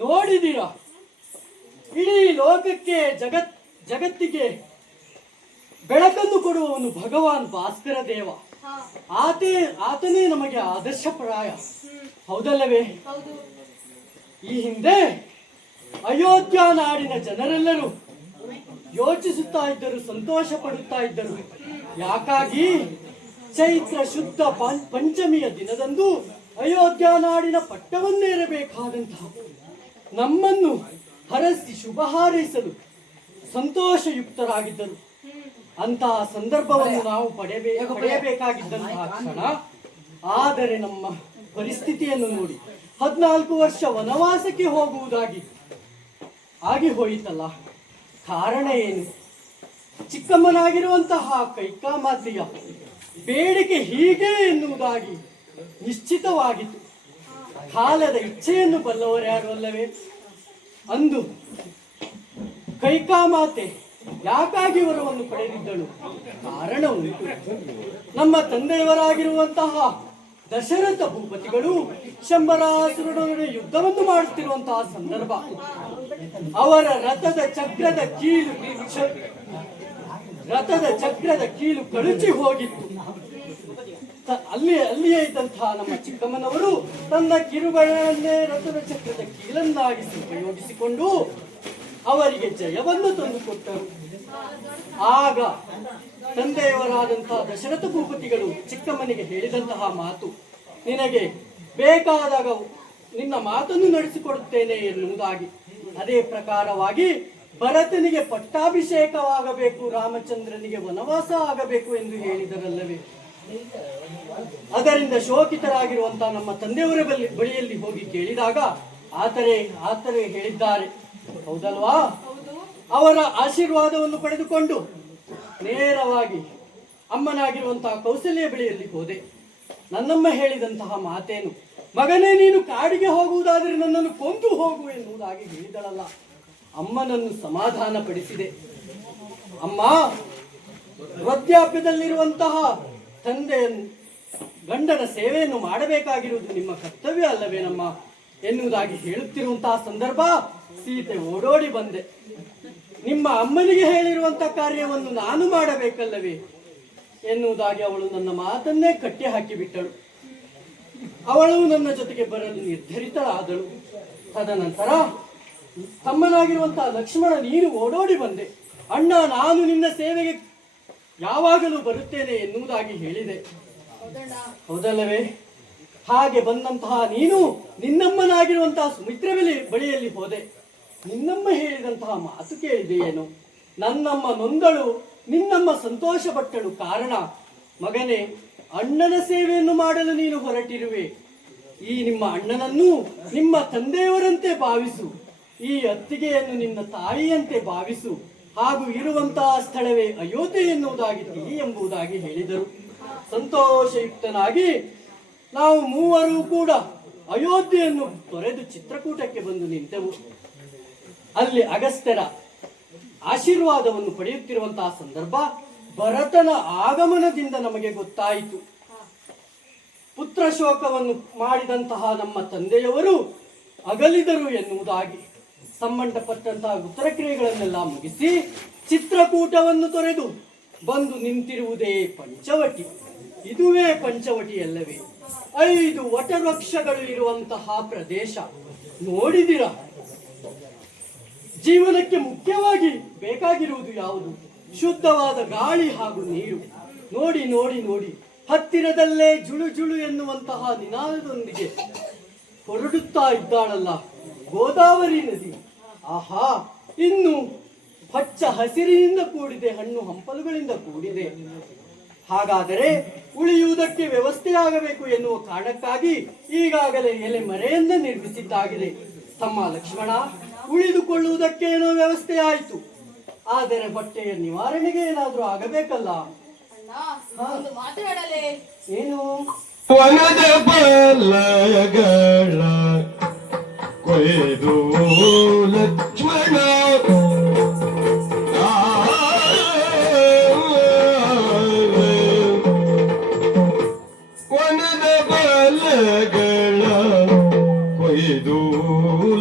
ನೋಡಿದೀರಾ? ಇಡೀ ಲೋಕಕ್ಕೆ ಜಗತ್ತಿಗೆ ಬೆಳಕನ್ನು ಕೊಡುವವನು ಭಗವಾನ್ ಭಾಸ್ಕರ ದೇವ. ಆತನೇ ನಮಗೆ ಆದರ್ಶಪ್ರಾಯ, ಹೌದಲ್ಲವೇ? ಈ ಹಿಂದೆ ಅಯೋಧ್ಯ ನಾಡಿನ ಜನರೆಲ್ಲರೂ ಯೋಚಿಸುತ್ತಾ ಇದ್ದರು, ಸಂತೋಷ ಪಡುತ್ತಾ ಇದ್ದರು. ಯಾಕಾಗಿ? ಚೈತ್ರ ಶುದ್ಧ ಪಂಚಮಿಯ ದಿನದಂದು ಅಯೋಧ್ಯ ನಾಡಿನ ಪಟ್ಟವನ್ನೇರಬೇಕಾದಂತಹ ನಮ್ಮನ್ನು ಹರಸಿ ಶುಭ ಹಾರೈಸಲು ಸಂತೋಷಯುಕ್ತರಾಗಿದ್ದರು. ಅಂತಹ ಸಂದರ್ಭವನ್ನು ನಾವು ಪಡೆಯಬೇಕಾಗಿದ್ದಂತಹ ಕ್ಷಣ. ಆದರೆ ನಮ್ಮ ಪರಿಸ್ಥಿತಿಯನ್ನು ನೋಡಿ 14 ವರ್ಷ ವನವಾಸಕ್ಕೆ ಆಗಿ ಹೋಯಿತಲ್ಲ. ಕಾರಣ ಏನು? ಚಿಕ್ಕಮ್ಮನಾಗಿರುವಂತಹ ಕೈಕಾಮಾತೆಯ ಬೇಡಿಕೆ ಹೀಗೆ ಎನ್ನುವುದಾಗಿ ನಿಶ್ಚಿತವಾಗಿತ್ತು. ಕಾಲದ ಇಚ್ಛೆಯನ್ನು ಬಲ್ಲವರ್ಯಾರು ಅಲ್ಲವೇ? ಅಂದು ಕೈಕಾಮಾತೆ ಯಾಕಾಗಿ ವರವನ್ನು ಪಡೆದಿದ್ದಳು? ಕಾರಣ ಉಂಟು. ನಮ್ಮ ತಂದೆಯವರಾಗಿರುವಂತಹ ದಶರಥ ಭೂಪತಿಗಳು ಶಂಬರಾಸುರನೊಡನೆ ಯುದ್ಧವನ್ನು ಮಾಡುತ್ತಿರುವಂತಹ ಸಂದರ್ಭ, ಅವರ ರಥದ ಚಕ್ರದ ಕೀಲು ಕಳುಚಿ ಹೋಗಿತ್ತು. ಅಲ್ಲಿಯೇ ಇದ್ದಂತಹ ನಮ್ಮ ಚಿಕ್ಕಮ್ಮನವರು ತನ್ನ ಕಿರುಬೆರಳನ್ನೇ ರಥದ ಚಕ್ರದ ಕೀಲನ್ನಾಗಿಸಿ ಉಪಯೋಗಿಸಿಕೊಂಡು ಅವರಿಗೆ ಜಯವನ್ನು ತಂದುಕೊಟ್ಟರು. ಆಗ ತಂದೆಯವರಾದಂತಹ ದಶರಥ ಭೂಪತಿಗಳು ಚಿಕ್ಕಮ್ಮನಿಗೆ ಹೇಳಿದಂತಹ ಮಾತು, ನಿನಗೆ ಬೇಕಾದಾಗ ನಿನ್ನ ಮಾತನ್ನು ನಡೆಸಿಕೊಡುತ್ತೇನೆ ಎನ್ನುವುದಾಗಿ. ಅದೇ ಪ್ರಕಾರವಾಗಿ ಭರತನಿಗೆ ಪಟ್ಟಾಭಿಷೇಕವಾಗಬೇಕು, ರಾಮಚಂದ್ರನಿಗೆ ವನವಾಸ ಆಗಬೇಕು ಎಂದು ಹೇಳಿದರಲ್ಲವೇ. ಅದರಿಂದ ಶೋಕಿತರಾಗಿರುವಂತಹ ನಮ್ಮ ತಂದೆಯವರ ಬಳಿಯಲ್ಲಿ ಹೋಗಿ ಕೇಳಿದಾಗ ಆತರೇ ಹೇಳಿದ್ದಾರೆ, ಹೌದಲ್ವಾ? ಅವರ ಆಶೀರ್ವಾದವನ್ನು ಪಡೆದುಕೊಂಡು ನೇರವಾಗಿ ಅಮ್ಮನಾಗಿರುವಂತಹ ಕೌಸಲ್ಯ ಬಳಿಯಲ್ಲಿ ಹೋದೆ. ನನ್ನಮ್ಮ ಹೇಳಿದಂತಹ ಮಾತೇನು, ಮಗನೇ ನೀನು ಕಾಡಿಗೆ ಹೋಗುವುದಾದರೆ ನನ್ನನ್ನು ಕೊಂದು ಹೋಗು ಎನ್ನುವುದಾಗಿ ಹೇಳಿದಳಲ್ಲ. ಅಮ್ಮನನ್ನು ಸಮಾಧಾನ ಪಡಿಸಿದೆ. ಅಮ್ಮ, ವೃದ್ಧಾಪ್ಯದಲ್ಲಿರುವಂತಹ ತಂದೆಯನ್ನು ಗಂಡನ ಸೇವೆಯನ್ನು ಮಾಡಬೇಕಾಗಿರುವುದು ನಿಮ್ಮ ಕರ್ತವ್ಯ ಅಲ್ಲವೇನಮ್ಮ ಎನ್ನುವುದಾಗಿ ಹೇಳುತ್ತಿರುವಂತಹ ಸಂದರ್ಭ ಸೀತೆ ಓಡೋಡಿ ಬಂದೆ. ನಿಮ್ಮ ಅಮ್ಮನಿಗೆ ಹೇಳಿರುವಂತಹ ಕಾರ್ಯವನ್ನು ನಾನು ಮಾಡಬೇಕಲ್ಲವೇ ಎನ್ನುವುದಾಗಿ ಅವಳು ನನ್ನ ಮಾತನ್ನೇ ಕಟ್ಟಿ ಹಾಕಿಬಿಟ್ಟಳು. ಅವಳು ನನ್ನ ಜೊತೆಗೆ ಬರಲು ನಿರ್ಧರಿತಳಾದಳು. ತದನಂತರ ತಮ್ಮನಾಗಿರುವಂತಹ ಲಕ್ಷ್ಮಣ ನೀನು ಓಡೋಡಿ ಬಂದೆ. ಅಣ್ಣ, ನಾನು ನಿನ್ನ ಸೇವೆಗೆ ಯಾವಾಗಲೂ ಬರುತ್ತೇನೆ ಎನ್ನುವುದಾಗಿ ಹೇಳಿದೆ, ಹೌದಲ್ಲವೇ? ಹಾಗೆ ಬಂದಂತಹ ನೀನು ನಿನ್ನಮ್ಮನಾಗಿರುವಂತಹ ಸುಮಿತ್ರೆ ಬಳಿಯಲ್ಲಿ ಹೋದೆ. ನಿನ್ನಮ್ಮ ಹೇಳಿದಂತಹ ಮಾತು ಕೇಳಿದೆಯೇನು? ನನ್ನಮ್ಮ ನೊಂದಳು, ನಿನ್ನಮ್ಮ ಸಂತೋಷ ಪಟ್ಟಳು. ಕಾರಣ, ಮಗನೇ, ಅಣ್ಣನ ಸೇವೆಯನ್ನು ಮಾಡಲು ನೀನು ಹೊರಟಿರುವೆ. ಈ ನಿಮ್ಮ ಅಣ್ಣನನ್ನು ನಿಮ್ಮ ತಂದೆಯವರಂತೆ ಭಾವಿಸು, ಈ ಅತ್ತಿಗೆಯನ್ನು ನಿನ್ನ ತಾಯಿಯಂತೆ ಭಾವಿಸು, ಹಾಗೂ ಇರುವಂತಹ ಸ್ಥಳವೇ ಅಯೋಧ್ಯೆ ಎನ್ನುವುದಾಗಿ ತಿಳಿ ಎಂಬುದಾಗಿ ಹೇಳಿದರು. ಸಂತೋಷಯುಕ್ತನಾಗಿ ನಾವು ಮೂವರು ಕೂಡ ಅಯೋಧ್ಯೆಯನ್ನು ತೊರೆದು ಚಿತ್ರಕೂಟಕ್ಕೆ ಬಂದು ನಿಂತೆವು. ಅಲ್ಲಿ ಅಗಸ್ತ್ಯರ ಆಶೀರ್ವಾದವನ್ನು ಪಡೆಯುತ್ತಿರುವಂತಹ ಸಂದರ್ಭ ಭರತನ ಆಗಮನದಿಂದ ನಮಗೆ ಗೊತ್ತಾಯಿತು. ಪುತ್ರ ಶೋಕವನ್ನು ಮಾಡಿದಂತಹ ನಮ್ಮ ತಂದೆಯವರು ಅಗಲಿದರು ಎನ್ನುವುದಾಗಿ. ಸಂಬಂಧಪಟ್ಟಂತಹ ಉತ್ತರ ಕ್ರಿಯೆಗಳನ್ನೆಲ್ಲ ಮುಗಿಸಿ ಚಿತ್ರಕೂಟವನ್ನು ತೊರೆದು ಬಂದು ನಿಂತಿರುವುದೇ ಪಂಚವಟಿ. ಇದುವೇ ಪಂಚವಟಿಯಲ್ಲವೇ? 5 ವಟವೃಕ್ಷಗಳು ಇರುವಂತಹ ಪ್ರದೇಶ ನೋಡಿದಿರ. ಜೀವನಕ್ಕೆ ಮುಖ್ಯವಾಗಿ ಬೇಕಾಗಿರುವುದು ಯಾವುದು? ಶುದ್ಧವಾದ ಗಾಳಿ ಹಾಗೂ ನೀರು. ನೋಡಿ ನೋಡಿ ನೋಡಿ, ಹತ್ತಿರದಲ್ಲೇ ಜುಳು ಜುಳು ಎನ್ನುವಂತಹ ನಿನಾದದೊಂದಿಗೆ ಹೊರಡುತ್ತಾ ಇದ್ದಾಳಲ್ಲ ಗೋದಾವರಿ ನದಿ. ಆಹಾ, ಇನ್ನು ಹಚ್ಚ ಹಸಿರಿನಿಂದ ಕೂಡಿದೆ, ಹಣ್ಣು ಹಂಪಲುಗಳಿಂದ ಕೂಡಿದೆ. ಹಾಗಾದರೆ ಉಳಿಯುವುದಕ್ಕೆ ವ್ಯವಸ್ಥೆಯಾಗಬೇಕು ಎನ್ನುವ ಕಾರಣಕ್ಕಾಗಿ ಈಗಾಗಲೇ ಎಲೆ ಮರೆಯಿಂದ ನಿರ್ಮಿಸಿದ್ದಾಗಿದೆ. ತಮ್ಮ ಲಕ್ಷ್ಮಣ, ಉಳಿದುಕೊಳ್ಳುವುದಕ್ಕೆ ಏನೋ ವ್ಯವಸ್ಥೆ ಆಯಿತು, ಆದರೆ ಬಟ್ಟೆಯ ನಿವಾರಣೆಗೆ ಏನಾದ್ರೂ ಆಗಬೇಕಲ್ಲ. ಏನು? ವನದ ಬಲಗಳ ಕೊಯ್ದು ಲಕ್ಷ್ಮಣ ವನದ ಬಲಗಳ ಕೊಯ್ದು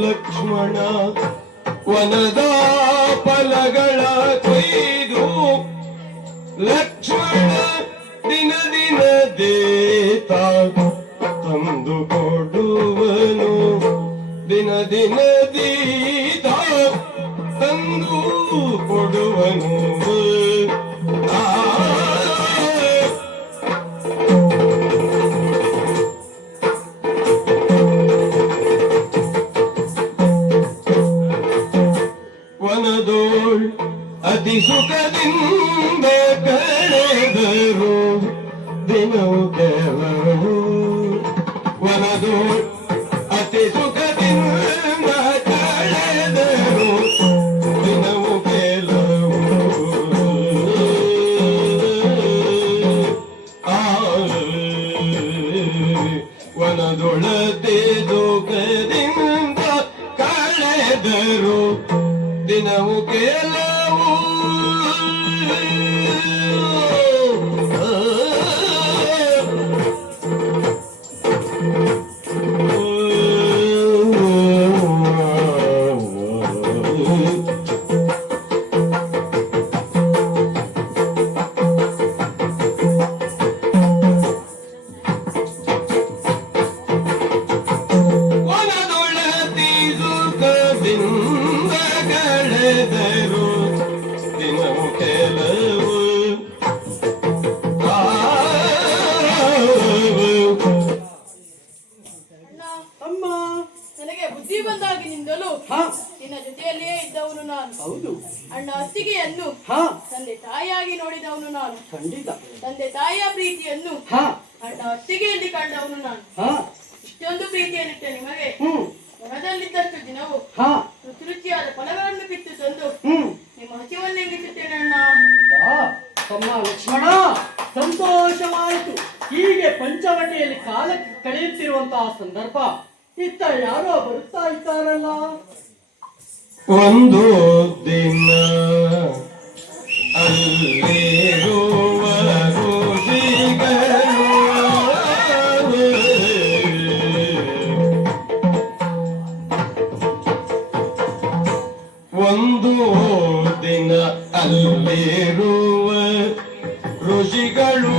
ಲಕ್ಷ್ಮಣ ವನದ ಫಲಗಳ ಕೊಯ್ದು ಲಕ್ಷ್ಮಣ ದಿನ ದಿನ ದೇತ ತಂದು ಕೊಡುವನು ದಿನ ದಿನ ದೀತ ತಂದು ಕೊಡುವನು. ವನದೋಳ್ ಅತಿ ಸುಖದಿಂದ ಕಳೆದರು ದಿನವು ಕೆಲವು. ವನದೋಳ್ ಅತಿ ಸುಖದಿಂದ ಕಳೆದರು ದಿನವು ಕೆಲವು. ವನದೊಳತೆ ದುಃಖದಿಂದ ಕಳೆದರು ದಿನವು ಕೆಲವು. ತಾಯಿಯಾಗಿ ನೋಡಿದವನು ನಾನು. ಖಂಡಿತ. ತಂದೆ ತಾಯಿಯ ಪ್ರೀತಿಯನ್ನು ಹಾ ಅಣ್ಣ ಅತ್ತಿಗೆಯಲ್ಲಿ ಕಂಡವನು ನಾನು. ಹಾ ಇಷ್ಟೊಂದು ಪ್ರೀತಿಯನ್ನಿಟ್ಟೆ ನಿಮಗೆ ಹ್ಮ್ ಮನದಲ್ಲಿದ್ದಷ್ಟು ದಿನವು ಹಾ ರುಚಿ ರುಚಿಯಾದ ಫಲಗಳನ್ನು ಕಿತ್ತು ತಂದು ಹ್ಮ್ ನಿಮ್ಮ ಹಸಿವನ್ನೆಂಗಿಸುತ್ತೇನೆ ಅಣ್ಣ. ಹೌದಾ? ತಮ್ಮ ಲಕ್ಷ್ಮಣ, ಸಂತೋಷವಾಯಿತು. ಹೀಗೆ ಪಂಚವಟಿಯಲ್ಲಿ ಕಾಲ ಕಳೆಯುತ್ತಿರುವಂತಹ ಸಂದರ್ಭ ಇತ್ತ ಯಾರೋ ಬರುತ್ತಾ ಇದ್ದಾರಲ್ಲ. ಒಂದು ದಿನ ಅಲ್ಲಿರುವ ಋಷಿಗಳು ಒಂದು ದಿನ ಅಲ್ಲಿರುವ ಋಷಿಗಳು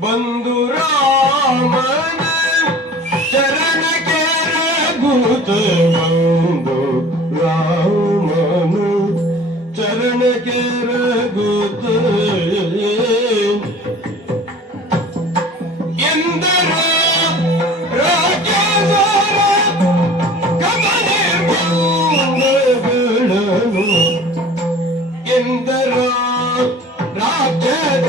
ಬಂದು ರಾಮನ ಚರಣಕ್ಕೆ ರಘುತ ಬಂದು ರಾಮನ ಚರಣಕ್ಕೆ ರಘುತ ಎಂದರ ರಾಜರ ಕಮಲಗಳನ್ನು ಎಂದರ ರಾಜರ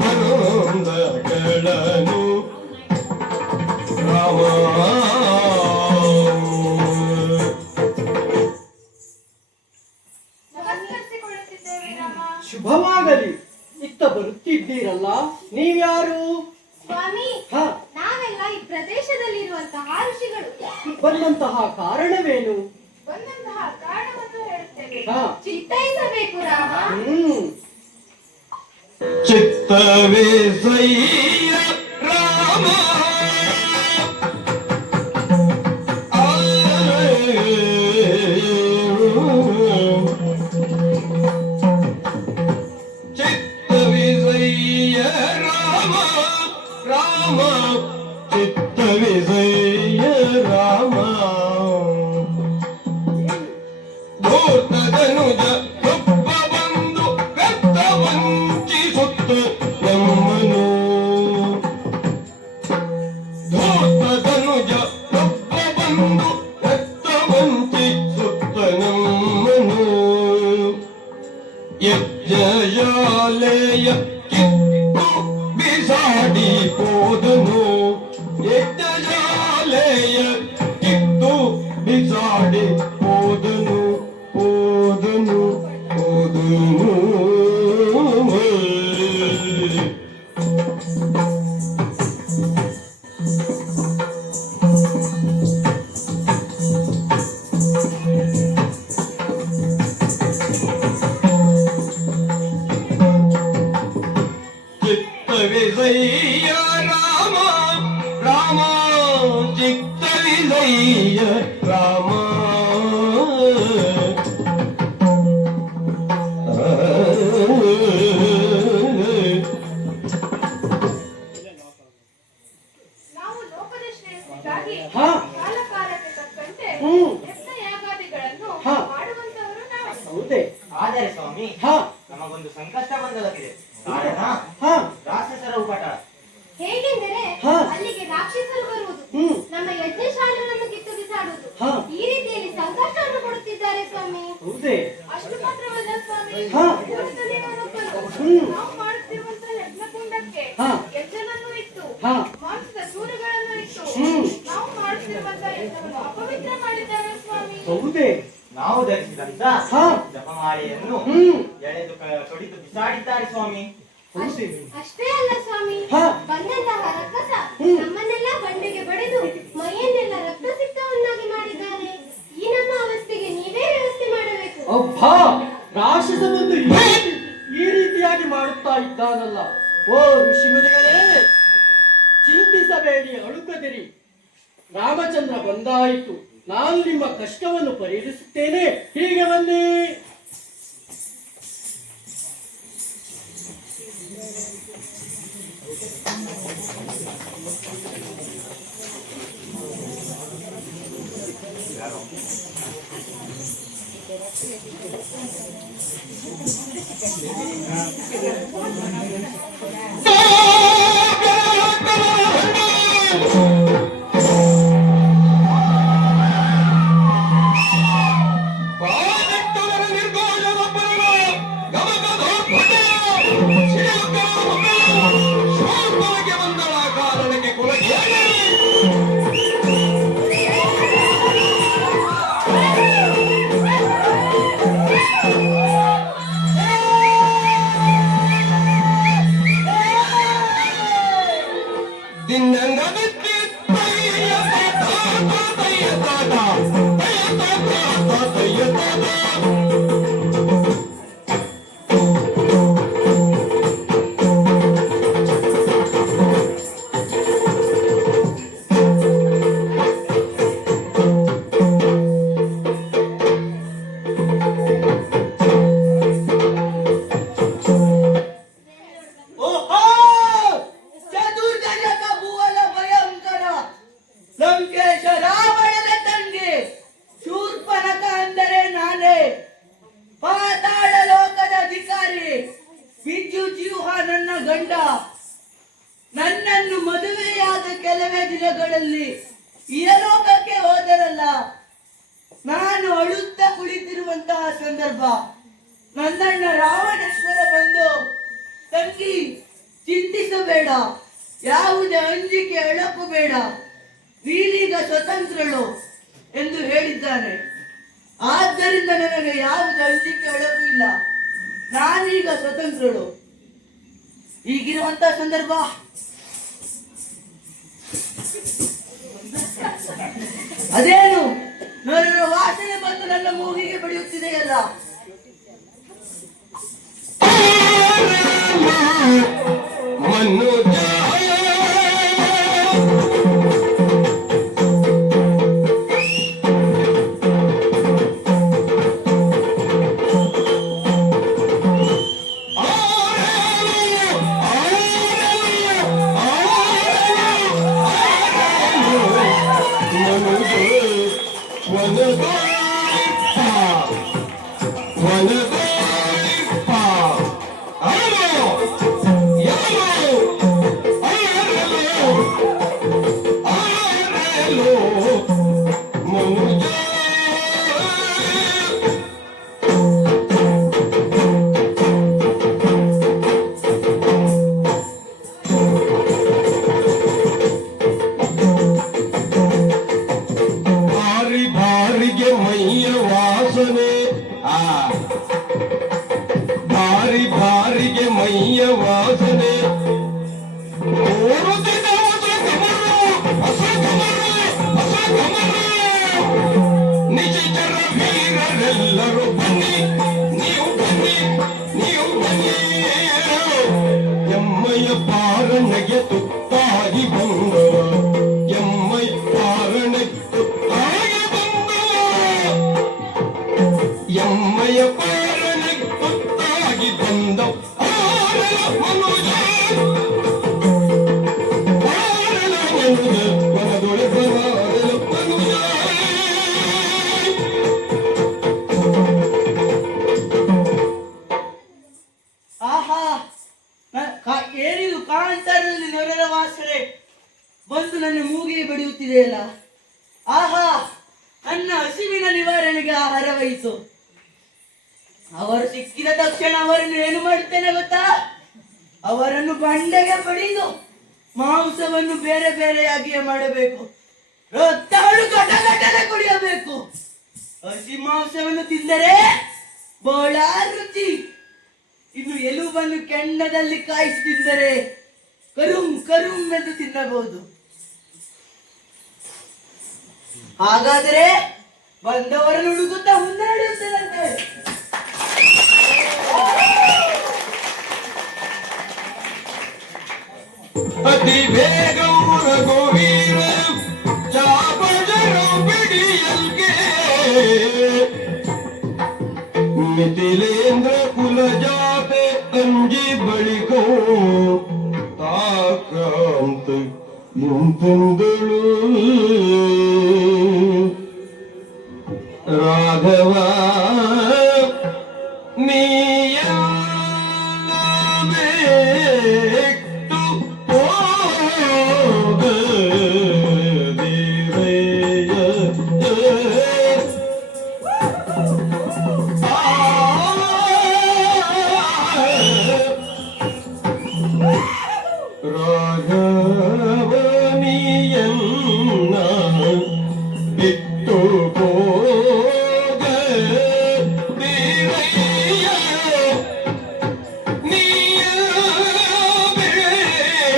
ಬರುಂದಗಳನ್ನು ರಾಮ ನಮಸ್ಕರಿಸಿಕೊಳ್ಳುತ್ತಿದ್ದೇವೆ ರಾಮ. ಶುಭವಾಗಲಿ. ಇತ್ತ ಬರುತ್ತಿದ್ದೀರಲ್ಲ, ನೀವ್ಯಾರು? ಸ್ವಾಮಿ, ಹಾ ನಾವೆಲ್ಲ ಈ ಪ್ರದೇಶದಲ್ಲಿರುವಂತಹ ಋಷಿಗಳು. ಬಂದಂತಹ ಕಾರಣವೇನು? ಬಂದಂತಹ ಕಾರಣವನ್ನು ಹೇಳುತ್ತೇವೆ. ಹಾ ಚಿತ್ತೈಸಬೇಕು ರಾಮ. ಚಿತ್ತವೇ ಸಯ್ಯ ರಾಮ ಚಿತ್ತವಿಜಯ ರಾಮ ರಾಮ ಚಿತ್ತವಿಜಯ ರಾಮ ಭೂತದನುಜ ಒಬ್ಬ ಬಂದು ವ್ಯಕ್ತ ವಂಚಿಸುತ್ತ ನಮ್ಮನು ಭೂತದನುಜ ಒಬ್ಬ ಬಂದು ವ್ಯಕ್ತ ವಂಚಿಸುತ್ತ ನಮ್ಮನು ಯಜ್ಞಶಾಲೆಯ ಕಿತ್ತು ಬಿಸಾಡಿ ಹೋದನು ಯಜ್ಞಶಾಲೆಯ ಕಿತ್ತು ಬಿಸಾಡಿ ಹೋದನು ಹೋದನು ಹೋದನು ಚಿತ್ತವಿಜಯ ರಾಮ ರಾಮ ಚಿತ್ತವಿಜಯ ರಾಮ ನಾವು ಲೋಕದ ಶ್ರೇಯಸ್ಸಿಗಾಗಿ ಹಾ. ಕಾಲಕಾಲಕ್ಕೆ ತಕ್ಕಂತೆ ಹ್ಮ್. ಯಜ್ಞ ಯಾಗಾದಿಗಳನ್ನು ಹಾ. ಮಾಡುವಂತವರು ನಾವು. ಹೌದೇ? ಆದರೆ ಸ್ವಾಮಿ ಹಾ ನಮಗೊಂದು ಸಂಕಷ್ಟ ಬಂದೊದಗಿದೆ. ಕಾರಣ ಹಾ ರಾಕ್ಷಸರ ಉಪಟ. ಹೇಗೆಂದರೆ ಹಾ. ಅಲ್ಲಿಗೆ ರಾಕ್ಷಸರು ಬರುವುದು, ಹ್ಮ್. ನಮ್ಮ ಯಜ್ಞಶಾಲೆಗಳನ್ನು ಕಿತ್ತು ಬಿಸಾಡುವುದು, ಹಾ. ಈ ರೀತಿಯಲ್ಲಿ ಸಂಕಷ್ಟವನ್ನು ಕೊಡುತ್ತಿದ್ದಾರೆ ಸ್ವಾಮಿ. ಹೌದೇ? ಅಷ್ಟು ಮಾತ್ರವಲ್ಲ ಸ್ವಾಮಿ, ಹಾ. ಪುರದಲ್ಲಿ ಅವರೊಬ್ಬರು ಹ್ಮ್. ನಾವು ಮಾಡುತ್ತಿರುವಂತಹ ಯಜ್ಞಕುಂಡಕ್ಕೆ ಹಾ. ಯಜ್ಞವನ್ನು ಇಟ್ಟು ಹಾ ಮಾಂಸದ ಚೂರುಗಳನ್ನು ಇಟ್ಟು ಹ್ಮ್. ನಾವು ಮಾಡುತ್ತಿರುವಂತಹ ಯಜ್ಞವನ್ನು ಅಪವಿತ್ರ ಮಾಡಿದ್ದಾರೆ ಸ್ವಾಮಿ. ಹೌದೇ? ನಾವು ಧರಿಸಿದಂತ ಹಾ. ಜಪಮಾಲೆಯನ್ನು ಹ್ಮ್. ಎಳೆದು ಕಡಿದು ಬಿಸಾಡಿದ್ದಾರೆ ಸ್ವಾಮಿ. ಹೌದೇ? ಅಷ್ಟೇ ಅಲ್ಲ ಸ್ವಾಮಿ, ಹಾ. ಬಂದಂತಹ ರಕ್ಕಸ ಹ್ಮ್. ನಮ್ಮನ್ನೆಲ್ಲ ಬಂಡೆಗೆ ಬಡಿದು ಮೈಯನ್ನೆಲ್ಲ ರಕ್ತಸಿಕ್ತವನ್ನಾಗಿ ಮಾಡಿದ್ದಾನೆ. ಈ ನಮ್ಮ ಅವಸ್ಥೆಗೆ ನೀವೇ ವ್ಯವಸ್ಥೆ ಮಾಡಬೇಕು. ಅಬ್ಬಾ, ರಾಕ್ಷಸ ಬಂದು ಈ ರೀತಿಯಾಗಿ ಮಾಡುತ್ತಾ ಇದ್ದಾನಲ್ಲ. ಓ ಋಷಿಮುನಿಗಳೇ, ಚಿಂತಿಸಬೇಡಿ, ಅಳುಕದಿರಿ. ರಾಮಚಂದ್ರ ಬಂದಾಯಿತು. ನಾನು ನಿಮ್ಮ ಕಷ್ಟವನ್ನು ಪರಿಹರಿಸುತ್ತೇನೆ. ಹೀಗೆ ಬನ್ನಿ. ನಿರ್ಗೋಷದ ಪರಮ ನನ್ನಣ್ಣ ರಾವಣೇಶ್ವರ ಬಂದು ತಂಗಿ ಚಿಂತಿಸಬೇಡ, ಯಾವುದೇ ಅಂಜಿಕೆ ಅಳಕು ಬೇಡ, ನೀನೀಗ ಸ್ವತಂತ್ರಳು ಎಂದು ಹೇಳಿದ್ದಾನೆ. ಆದ್ದರಿಂದ ನನಗೆ ಯಾವುದೇ ಅಂಜಿಕೆ ಅಳಕು ಇಲ್ಲ. ನಾನೀಗ ಸ್ವತಂತ್ರಳು. ಈಗಿರುವಂತ ಸಂದರ್ಭ ಅದೇನು ನನ್ನ ವಾಸನೆ ಬಂದು ನನ್ನ ಮೂಗಿಗೆ ಬಡಿಯುತ್ತಿದೆಯಲ್ಲ. ಮನುಜ ಬಾರಿಗೆ ಮೈಯ ವಾಸನೆ ನಿಜರ ವೀರರೆಲ್ಲರೂ ಬನ್ನಿ, ನೀವು ಬನ್ನಿ, ನೀವು ಬನ್ನಿ. ಎಮ್ಮಯ ಪಾರಣಗೆ ತುತ್ತಾಗಿ ಬಂದವ, ಎಮ್ಮಯ ಪಾರಣಗೆ ತುತ್ತಾಗಿ ಬಂದವ, ಎಮ್ಮಯ ಪಾರಣಗೆ ತುತ್ತಾಗಿ ಬಂದ ಮನುಜ ಮನದೊಳೆ ಮನುಜ. ಆಹಾ, ಏನಿದು ಕಾಂತಾರದಲ್ಲಿ ನೊರೆರ ವಾಸನೆ ಬಂದು ನನ್ನ ಮೂಗಿಗೆ ಬಡಿಯುತ್ತಿದೆಯಲ್ಲ. ಆಹಾ, ನನ್ನ ಹಸಿವಿನ ನಿವಾರಣೆಗೆ ಆಹಾರವಾಯಿತು. ಅವರು ಸಿಕ್ಕಿದ ತಕ್ಷಣ ಅವರನ್ನು ಏನು ಮಾಡುತ್ತೇನೆ ಗೊತ್ತಾ? ಅವರನ್ನು ಬಂಡೆಗೆ ಬಡಿದು ಮಾಂಸವನ್ನು ಬೇರೆ ಬೇರೆಯಾಗಿಯೇ ಮಾಡಬೇಕು. ರಕ್ತವನ್ನು ಗಟಗಟನೆ ಕುಡಿಯಬೇಕು. ಹಸಿ ಮಾಂಸವನ್ನು ತಿಂದರೆ ಬಹಳ ರುಚಿ. ಇನ್ನು ಎಲುಬನ್ನು ಕೆಂಡದಲ್ಲಿ ಕಾಯಿಸಿ ತಿಂದರೆ ಕರುಂ ಕರುಂ ಎಂದು ತಿನ್ನಬಹುದು. ಹಾಗಾದರೆ ಬಂದವರನ್ನು ಹುಡುಕುತ್ತಾ ಮುಂದೆ ನಡೆಯುತ್ತೇನಂತೆ. ಅತಿ ಬೇಗ ರಘುವೀರ ಚಾಪಜರು ಬಿಡಿಯಲ್ಗೆ ಮಿಥಿಲೇಂದ್ರ ಕುಲ ಜಾತೆ ಅಂಜಿ ಬಳಿಕೋ ತಾಕ್ರಾಂತ ಇಂತಂದಳು ರಾಘವ ನೀಯ ರಾಘವನಿಯನ್ನ ಬಿಟ್ಟು ಹೋಗ ಬೀರಯ್ಯ ನೀಯ ಬಿಟ್ಟು ಹೋಗ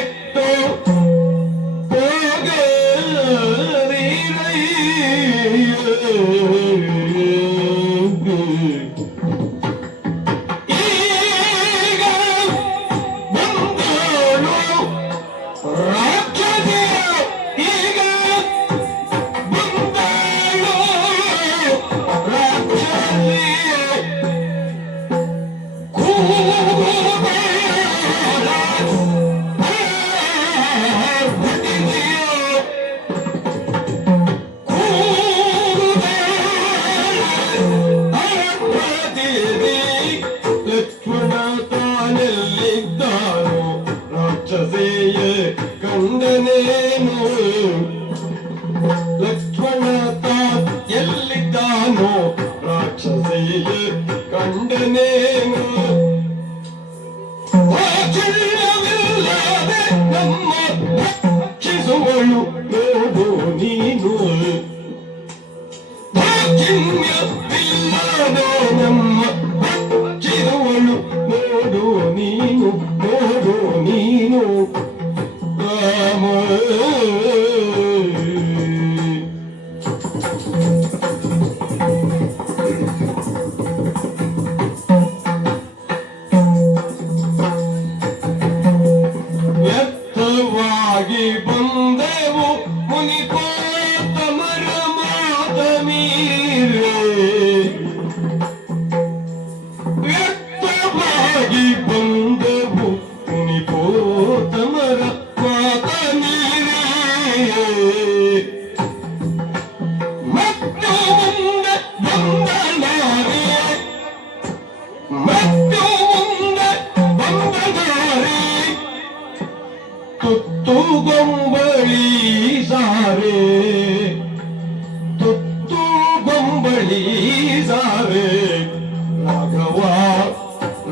ಲಕ್ಷ್ಮಣ ತಾನೆಲ್ಲಿದ್ದಾನೋ ರಾಕ್ಷಸೇಯ ಕಂಡನೇನು ಲಕ್ಷ್ಮಣ ತಾ ಎಲ್ಲಿದ್ದಾನೋ ರಾಕ್ಷಸೇಯ ಕಂಡ ಮಗನೇನು ವಾಚಿಲ್ಲವಿಲ್ಲದೆ ನಮ್ಮ ರಕ್ಷಿಸುವಳು ನೋಡು ನೀನು ವಾಚಿಲ್ಯವಿಲ್ಲದೆ ನಮ್ಮ ರಕ್ಷಿಸುವಳು ನೋಡು ನೀನು ನೋಡು ನೀನು ರಾಮ ವ್ಯರ್ಥವಾಗಿ ಬಂದೆವು ಮುನಿಪೋತಮರ ಮಾತ ಮೀರೆ ವ್ಯರ್ಥವಾಗಿ ಬಂದೆವು ಮುನಿಪೋತಮರ ಮಾತ ಮೀರೆ ಮತ್ತು ಮುಂದೆ ಬಂದನಾರೆ ಮತ್ತು ಮುಂದೆ ಬಂದನಾರೆ ತುತ್ತು ಗೊಂಬಳಿ ಸಾರೆ ತುತ್ತು ಗೊಂಬಳಿ ಸಾರೆ ರಾಘವ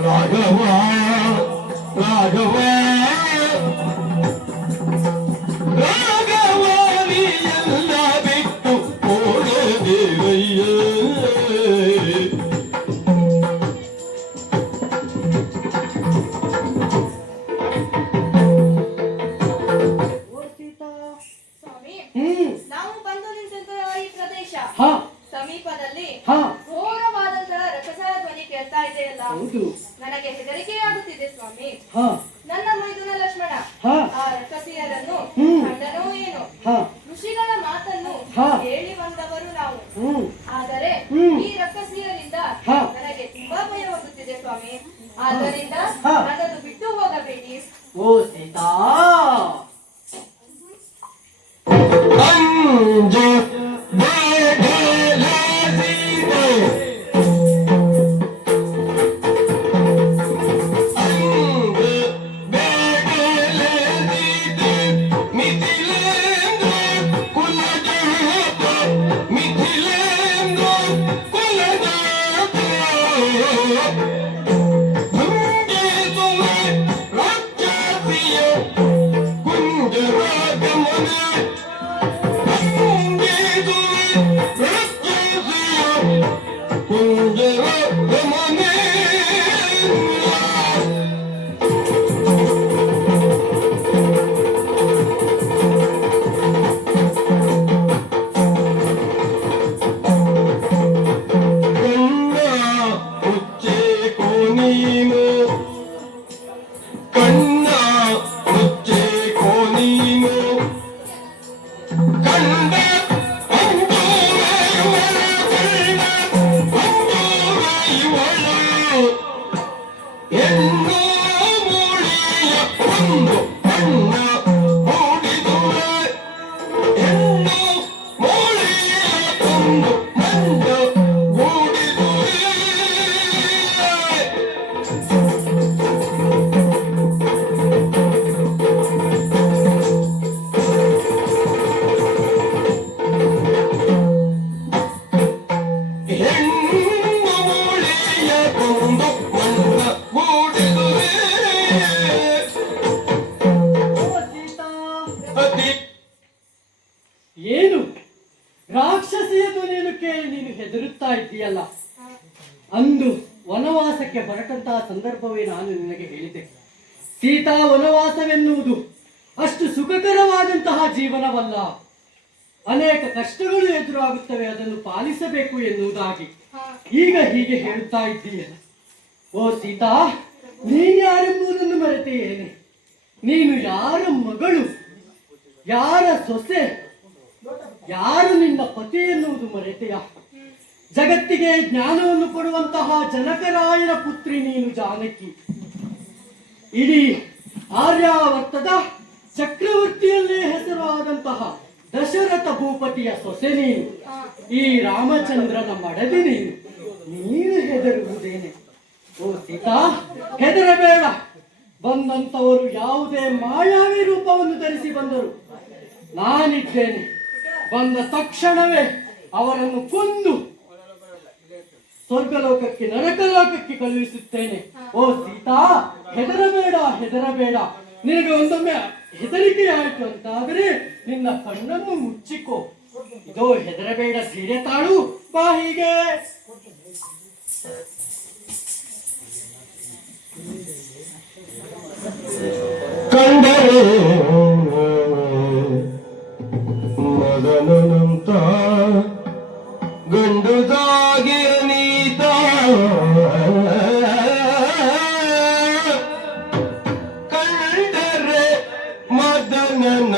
ರಾಘವ ರಾಘವ ರಾಘವಾನಿ ಎಲ್ಲ ಬಿಟ್ಟು ಓಡದೇವಯ್ಯ ಸ್ವಾಮಿ ಹ್ಮ್ ನಾವು ಬಂದು ನಿಂತಿರುವ ಈ ಪ್ರದೇಶ ಹಾ ಸಮೀಪದಲ್ಲಿ ಹಾ ಘೋರವಾದಂತಹ ರಕಸರ ಧ್ವನಿ ಕೇಳ್ತಾ ಇದೆಯಲ್ಲ. ಹೌದು ನನಗೆ ಹೆದರಿಕೆಯಾಗುತ್ತಿದೆ ಸ್ವಾಮಿ. ಹಾ ನನ್ನ ಮೈದುನ ಲಕ್ಷ್ಮಣ ಹಾ ಆ ರಕಸಿಯರನ್ನು ಹ್ಮ್. ಕಂಡನೋ ಏನೋ. ಹಾ ಋಷಿಗಳ ಮಾತನ್ನು ಹಾ. ಕೇಳಿ ಬಂದವರು ನಾವು. ಹ್ಮ್ ಆದರೆ ಹ್ಮ್. ಈ ರಕ್ಕಸಿಯರಿಂದ ಹಾ. ನನಗೆ ತುಂಬಾ ಭಯವಾಗುತ್ತಿದೆ ಸ್ವಾಮಿ. ಆದ್ದರಿಂದ ಹಾ. ನನ್ನನ್ನು ಬಿಟ್ಟು ಹೋಗಬೇಡಿ. ಓ ಸೀತಾ ಅಂಜ ಬೇಡಲಾಗಿದೆ ಅಂಜ ಬೇಡಲಾಗಿದೆ ಮಿಥಿಲೇಂದ್ರ ಕುಲಜಾತ ಮಿಥಿಲೇಂದ್ರ ಕುಲಜಾತ ಭಂಗಿಸುವೆ ರಾಕ್ಷಸಿಯ ಕುಂಜರಾಗಮನೆ ಕಣ್ಣ ಮುಚ್ಚೆ ಕೋನೀನು ಕಂಡ ಹೆಣ್ಣು ಮೂಳಿಯ ಒಂದು ಬಣ್ಣ ಮೂಡಿದುವೆ ಹೆಣ್ಣು ಮೂಳಿಯ ಒಂದು ಬಣ್ಣ ಮೂಡಿದುವೆ ಹೆಣ್ಣು ಮೂಳಿಯ ಒಂದು ಬಣ್ಣ ಮೂಡಿದುವೆ ಓ ಸೀತಾ ಅತಿ ಏನು ರಾಕ್ಷಸಿಯ ಧ್ವನಿಯನ್ನು ಕೇಳಿ ನೀನು ಹೆದರುತ್ತಾ ಇದ್ದೀಯಲ್ಲ. ಅಂದು ವನವಾಸಕ್ಕೆ ಹೊರಟಂತಹ ಸಂದರ್ಭವೇ ನಾನು ನಿನಗೆ ಹೇಳಿದೆ. ಸೀತಾ ವನವಾಸವೆನ್ನುವುದು ಅಷ್ಟು ಸುಖಕರವಾದಂತಹ ಜೀವನವಲ್ಲ. ಅನೇಕ ಕಷ್ಟಗಳು ಎದುರಾಗುತ್ತವೆ, ಅದನ್ನು ಪಾಲಿಸಬೇಕು ಎನ್ನುವುದಾಗಿ ಈಗ ಹೀಗೆ ಹೇಳುತ್ತಾ ಇದ್ದೀಯಲ್ಲ. ಓ ಸೀತಾ, ನೀನು ಯಾರೆಂಬುದನ್ನು ಮರೆತೆಯೇನೆ? ನೀನು ಯಾರ ಮಗಳು, ಯಾರ ಸೊಸೆ, ಯಾರು ನಿನ್ನ ಪತಿ ಎನ್ನುವುದು ಮರೆತೆಯ? ಜಗತ್ತಿಗೆ ಜ್ಞಾನವನ್ನು ಕೊಡುವಂತಹ ಜನಕರಾಯನ ಪುತ್ರಿ ನೀನು ಜಾನಕಿ. ಇಡೀ ಆರ್ಯಾವರ್ತದ ಚಕ್ರವರ್ತಿಯಲ್ಲೇ ಹೆಸರಾದಂತಹ ದಶರಥ ಭೂಪತಿಯ ಸೊಸೆ ನೀನು. ಈ ರಾಮಚಂದ್ರನ ಮಡದಿ ನೀನು. ನೀನು ಹೆದರುವುದೇನೆ? ಓ ಸೀತಾ, ಹೆದರಬೇಡ. ಬಂದಂತವರು ಯಾವುದೇ ಮಾಯಾವಿ ರೂಪವನ್ನು ಧರಿಸಿ ಬಂದರು, ನಾನಿದ್ದೇನೆ. ಬಂದ ತಕ್ಷಣವೇ ಅವರನ್ನು ಕೊಂದು ಸ್ವರ್ಗಲೋಕಕ್ಕೆ ನರಕಲೋಕಕ್ಕೆ ಕಳುಹಿಸುತ್ತೇನೆ. ಓ ಸೀತಾ, ಹೆದರಬೇಡ, ಹೆದರಬೇಡ. ನಿನಗೆ ಒಂದೊಮ್ಮೆ ಹೆದರಿಕೆ ಆಯಿತು ಅಂತಾದರೆ ನಿನ್ನ ಕಣ್ಣನ್ನು ಮುಚ್ಚಿಕೋ. ಇದೋ ಹೆದರಬೇಡ, ಧೈರ್ಯ ತಾಳು, ಬಾ ಹೀಗೆ. ಕಂಡರೆ ಮದನಂತ ಗಂಡುದಾಗಿ ಅನೀತ ಕಂಡರೆ ಮದನಂತ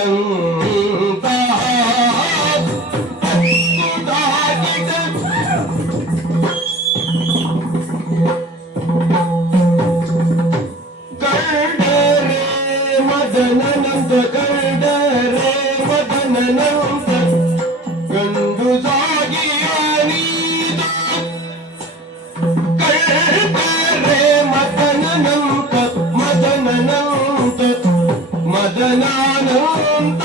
ಕಂಡರೆ ಮದನಂತ ಕಂಡರೆ ಮದನಂತ ಗಂಡುದಾಗಿ ಅನೀತ ಕಂಡರೆ ಮದನಂತ ಮದನಂತ ಮದನಾನಂತ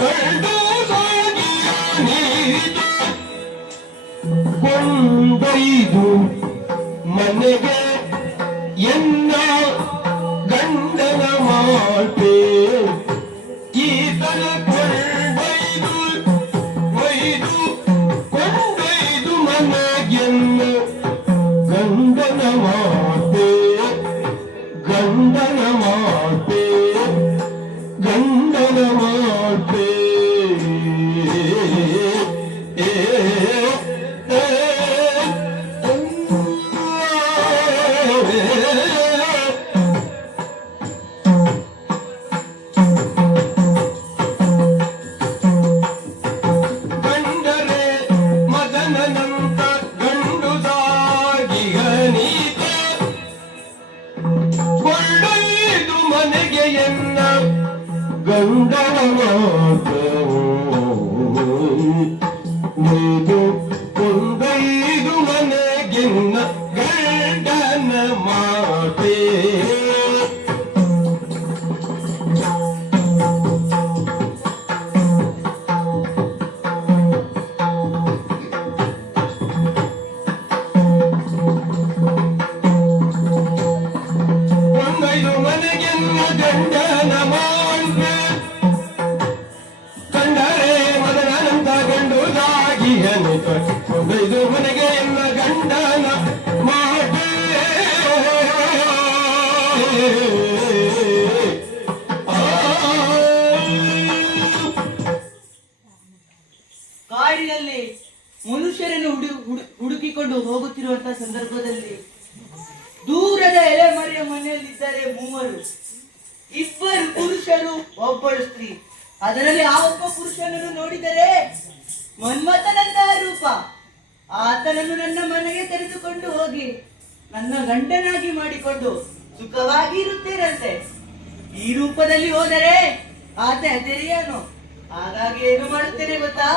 ಗಂಡುದಾಗಿ ಅನೀತ ಕೊಂಡೊಯ್ದು ಮನೆಗೆ ಎನ್ನ ಗಂಡನ ಮಾತೆ ಈತನ ಕೊಂಡೊಯ್ದು ಕೊಂಡೊಯ್ದು ಮನೆಗೆನ್ನ ಗಂಡನ ಮಾತೆ ಗಂಡನ ಮಾತೆ ಗಂಡನ ಮಾತೆ ಕಂಡರೆ ಮದನಂತ ಗಂಡುದಾಗಿ ಅನೀತ ಕೊಂಡೊಯ್ದು ಮನೆಗೆ ಎನ್ನ ಗಂಡನ ಮಾತು ಕೊಂಡೊಯ್ದು ಮನೆಗೆನ್ನ ಗಂಡನ ಮಾತೆ ಕೊಂಡೊಯ್ದು ಮನೆಗೆನ್ನ ಗಂಡನ ಮಾತೆ ಕಂಡರೆ ಮದನಂತ ಗಂಡುದಾಗಿ ಅನಿತ ಕೊಂಡೊಯ್ದು ಮನೆಗೆ ಎನ್ನ ಗಂಡನ ಮಾತೆ ಕಾಡಿನಲ್ಲಿ ಮನುಷ್ಯರನ್ನು ಹುಡುಕಿಕೊಂಡು ಹೋಗುತ್ತಿರುವಂತಹ ಸಂದರ್ಭದಲ್ಲಿ ದೂರದ ಎಲೆಮರೆಯ ಮನೆಯಲ್ಲಿದ್ದಾರೆ ಮೂವರು. ಇಬ್ಬರು ಪುರುಷರು, ಒಬ್ಬಳು ಸ್ತ್ರೀ. ಅದರಲ್ಲಿ ಆ ಒಬ್ಬ ಪುರುಷನನ್ನು ನೋಡಿದರೆ ಮನ್ಮಥನಂತಹ ರೂಪ. ಆತನನ್ನು ನನ್ನ ಮನೆಗೆ ತೆರೆದುಕೊಂಡು ಹೋಗಿ ನನ್ನ ಗಂಡನಾಗಿ ಮಾಡಿಕೊಂಡು ಸುಖವಾಗಿ ಇರುತ್ತೇನಂತೆ. ಈ ರೂಪದಲ್ಲಿ ಹೋದರೆ ಆತ ಹೆದರಿಯನು. ಹಾಗಾಗಿ ಏನು ಮಾಡುತ್ತೇನೆ ಗೊತ್ತಾ?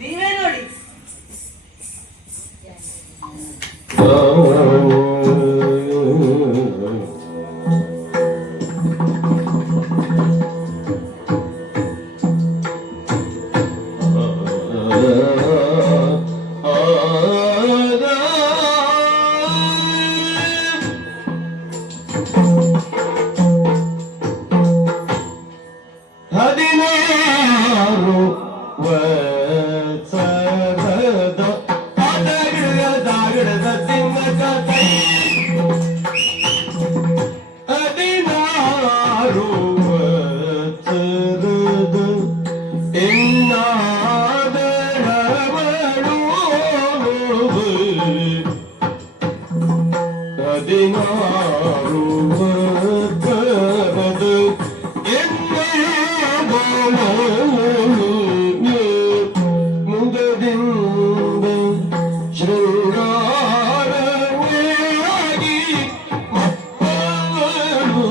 ನೀವೇ ನೋಡಿ. ಹದಿನಾರು ವತ್ಸರದ ದಾಗಡದ ತಿಮ್ಮಕ ಕೈ 16 ವತ್ಸರದ ಎನ್ನಾದಳವಳು 16 ವತ್ಸರದ ಮುದದಿಂದ ಶೃಂಗಾರವಾಗಿ ಮಕ್ಕಳು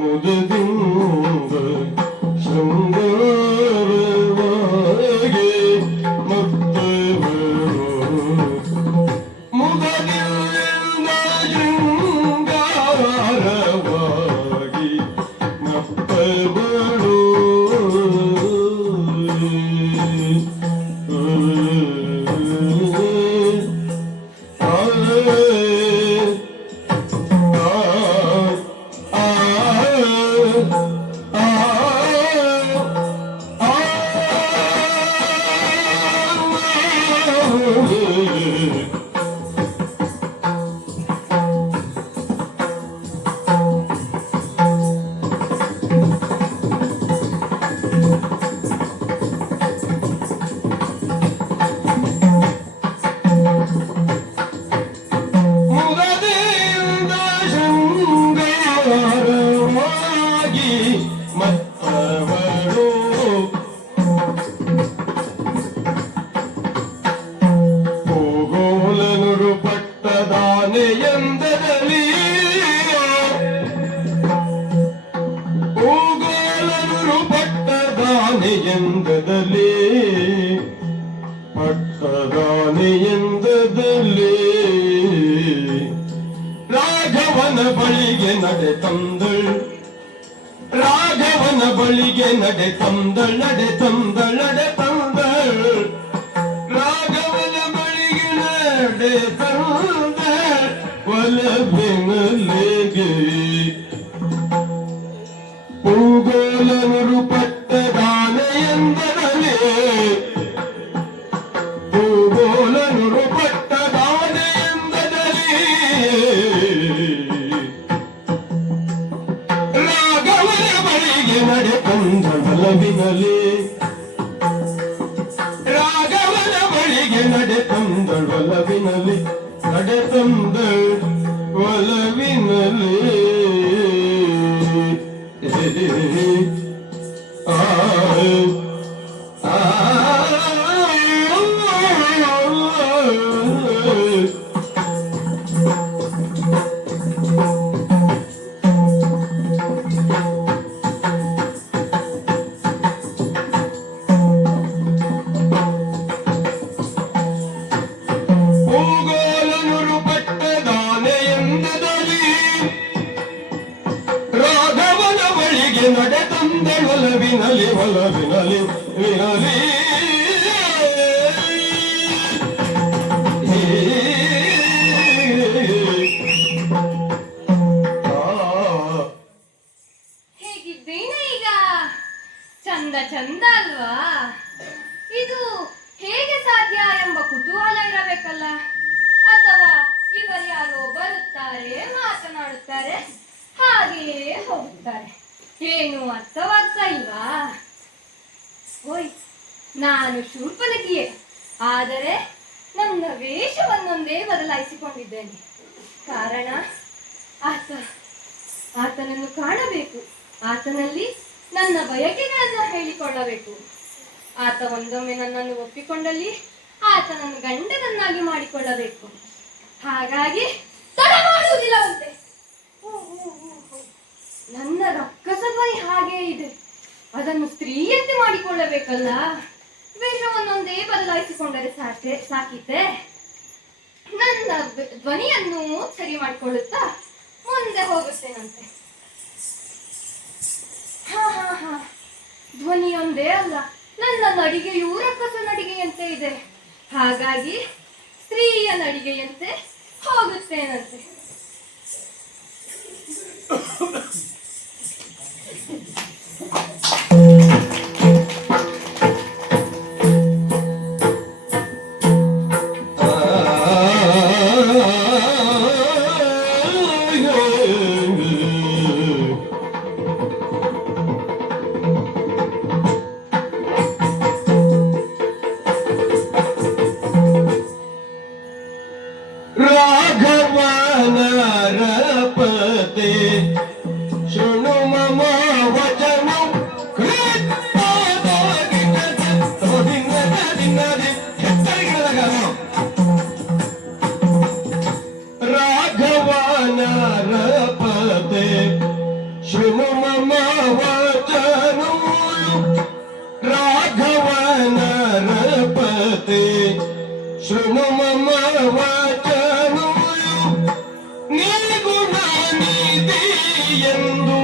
ಮುದದಿಂದ ಶೃಂಗಾರವಾಗಿ ಮಕ್ಕಳು ಮುದದಿಂದ ಶೃಂಗಾರ ಎಂದದಲ್ಲಿ ಭೂಗೋಳನು ಪಟ್ಟದಾನೆ ಎಂದದಲ್ಲಿ ಪಟ್ಟದಾನೆ ಎಂದದಲ್ಲಿ ರಾಘವನ ಬಳಿಗೆ ನಡೆ ತಂದಳ್ ರಾಘವನ ಬಳಿಗೆ ನಡೆ ತಂದಳ್ ನಡೆ ತಂದಳ್ ನಡೆ ತಂದಳ್ ರಾಘವನ ಬಳಿಗೆ ನಡೆ ತಂದಳ್ ಒಲವಿನಲ್ಲಿಗೆ ಭೂಗೋಳನು ಪಟ್ಟದಾನೆ ಎಂದರಲ್ಲಿ ಭೂಗೋಳನು ಪಟ್ಟದಾನೆ ಎಂದರಲ್ಲಿ ರಾಘವನ ಬಳಿಗೆ ನಡೆ ತಂದಳ್ ಒಲವಿನಲ್ಲಿ ರಾಘವನ ಬಳಿಗೆ ನಡೆ ತಂದಳ್ ಒಲವಿನಲ್ಲಿ ನಡೆ ತಂದಳ್ ಒಲವಿನಲ್ಲಿ ಆ ಭೂಗೋಳನು ಪಟ್ಟದಾನೆ ಎಂದದಲ್ಲಿ ರಾಘವನ ಬಳಿಗೆ ನಡೆ ತಂದಳ್ ಒಲವಿನಲಿ ಒಲವಿನಲಿ ವಿನಲಿ ಹೇಗಿದ್ದೇನೆ ಈಗ? ಚಂದ ಚಂದ ಅಲ್ವಾ? ಇದು ಹೇಗೆ ಸಾಧ್ಯ ಎಂಬ ಕುತೂಹಲ ಇರಬೇಕಲ್ಲ. ಅಥವಾ ಇವರು ಯಾರೋ ಬರುತ್ತಾರೆ, ಮಾತನಾಡುತ್ತಾರೆ, ಹಾಗೆಯೇ ಹೋಗುತ್ತಾರೆ. ಏನು ಅರ್ಥವಾಗ್ತಾ ಇಲ್ವಾ? ಓಯ್, ನಾನು ಶೂರ್ಪನಖಿಯೇ, ಆದರೆ ನನ್ನ ವೇಷವನ್ನೊಂದೇ ಬದಲಾಯಿಸಿಕೊಂಡಿದ್ದೇನೆ. ಕಾರಣ ಆತನನ್ನು ಕಾಣಬೇಕು, ಆತನಲ್ಲಿ ನನ್ನ ಬಯಕೆಗಳನ್ನು ಹೇಳಿಕೊಳ್ಳಬೇಕು. ಆತ ಒಂದೊಮ್ಮೆ ನನ್ನನ್ನು ಒಪ್ಪಿಕೊಂಡಲ್ಲಿ ಆತನನ್ನು ಗಂಡನನ್ನಾಗಿ ಮಾಡಿಕೊಳ್ಳಬೇಕು. ಹಾಗಾಗಿ ತಡ ಮಾಡುವುದಿಲ್ಲವಂತೆ. ನನ್ನ ರಕ್ಕಸ ಧ್ವನಿ ಹಾಗೇ ಇದೆ, ಅದನ್ನು ಸ್ತ್ರೀಯಂತೆ ಮಾಡಿಕೊಳ್ಳಬೇಕಲ್ಲ. ವೇಷವನ್ನೊಂದೇ ಬದಲಾಯಿಸಿಕೊಂಡರೆ ಸಾಕಿದ್ದೆ. ನನ್ನ ಧ್ವನಿಯನ್ನು ಸರಿ ಮಾಡಿಕೊಳ್ಳುತ್ತಾ ಮುಂದೆ ಹೋಗುತ್ತೇನಂತೆ. ಹಾ, ಧ್ವನಿಯೊಂದೇ ಅಲ್ಲ, ನನ್ನ ನಡಿಗೆಯೂ ರಕ್ಕಸ ನಡಿಗೆಯಂತೆ ಇದೆ. ಹಾಗಾಗಿ ಸ್ತ್ರೀಯ ನಡಿಗೆಯಂತೆ ಹೋಗುತ್ತೇನಂತೆ. ರಾಘವನ ರಪತೆ ಶೃಣು ಮಮ ವಚನ ರಾಘವನ ರಪತೆ ಶೃಣು ಮಮ ವಚನ ರಾಘವನ ರಪತೆ ಶೃಣು ಮಮ ವಚನ ನೀಗುಣ ನಿಧಿ ಎಂದು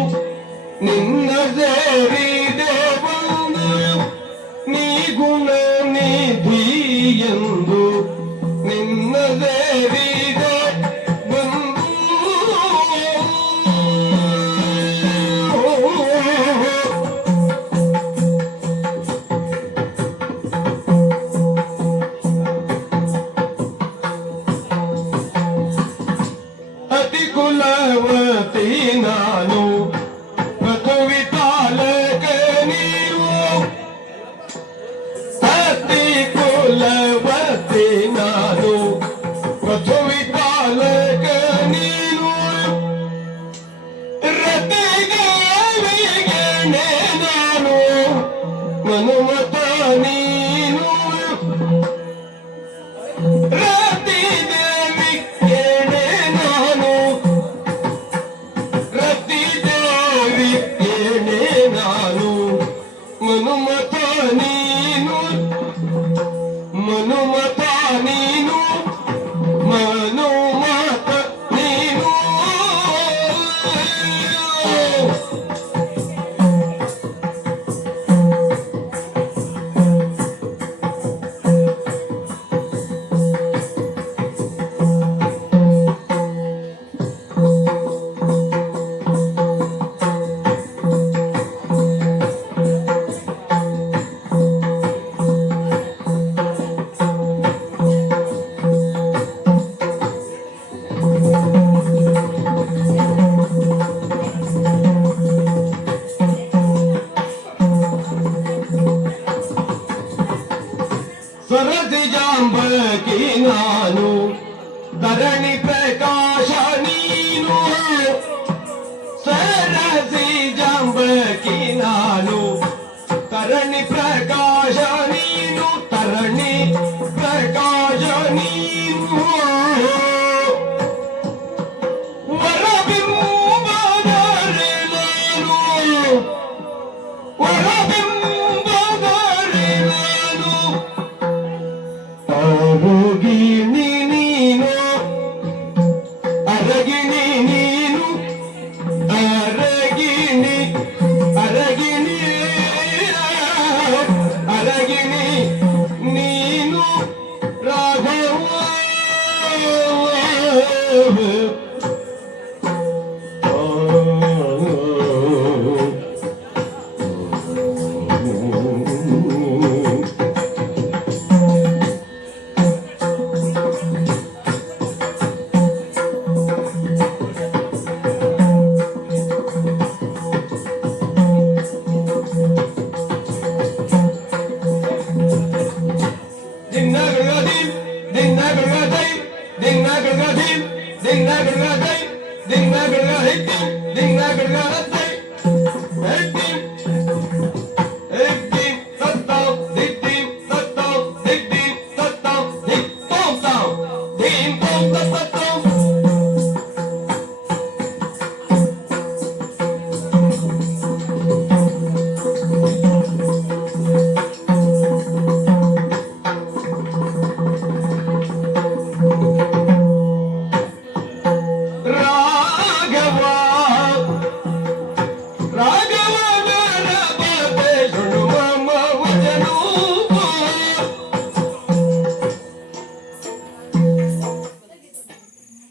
ನಿನ್ನ ಸೇರಿದೆ ಬಂದು ನೀಗುಣ ನಿಧಿ ಎಂದು ನಿನ್ನ ಸೇರಿದೆ ಬಂದು ಅತಿ ಕುಲವತಿ ನಾನು ಪೃಥ್ವಿತಾಲಕ ನೀರು ಅತಿ ಕುಲವತಿ ನಾನು ಪೃಥ್ವಿತಾಲಕ ನೀನು ರತಿಗಾವಿಗೆ ನಾನು ಮನುಮತ ನೀನು ರತಿ ದೇವಿ ಕೇಳೆ ನಾನು ನಾನು ಧರಣಿ ಪ್ರಕಾಶ ನೀನು ಸರಸಿ ಜಾಂಬಕಿ ನಾನು ತರಣಿ ಪ್ರಕಾಶ ನೀನು ತರಣಿ ಪ್ರಕಾಶ ನೀನು ವರಬಿಂಬದರೆ ನಾನು ವರಬಿಂಬದರೆ ನಾನು ಅರಗಿಣಿ ನೀನು ಅರಗಿಣಿ ನೀನು ಅರಗಿಣಿ ಅರಗಿಣಿ ಅರಗಿಣಿ ನೀನು ರಾಘವ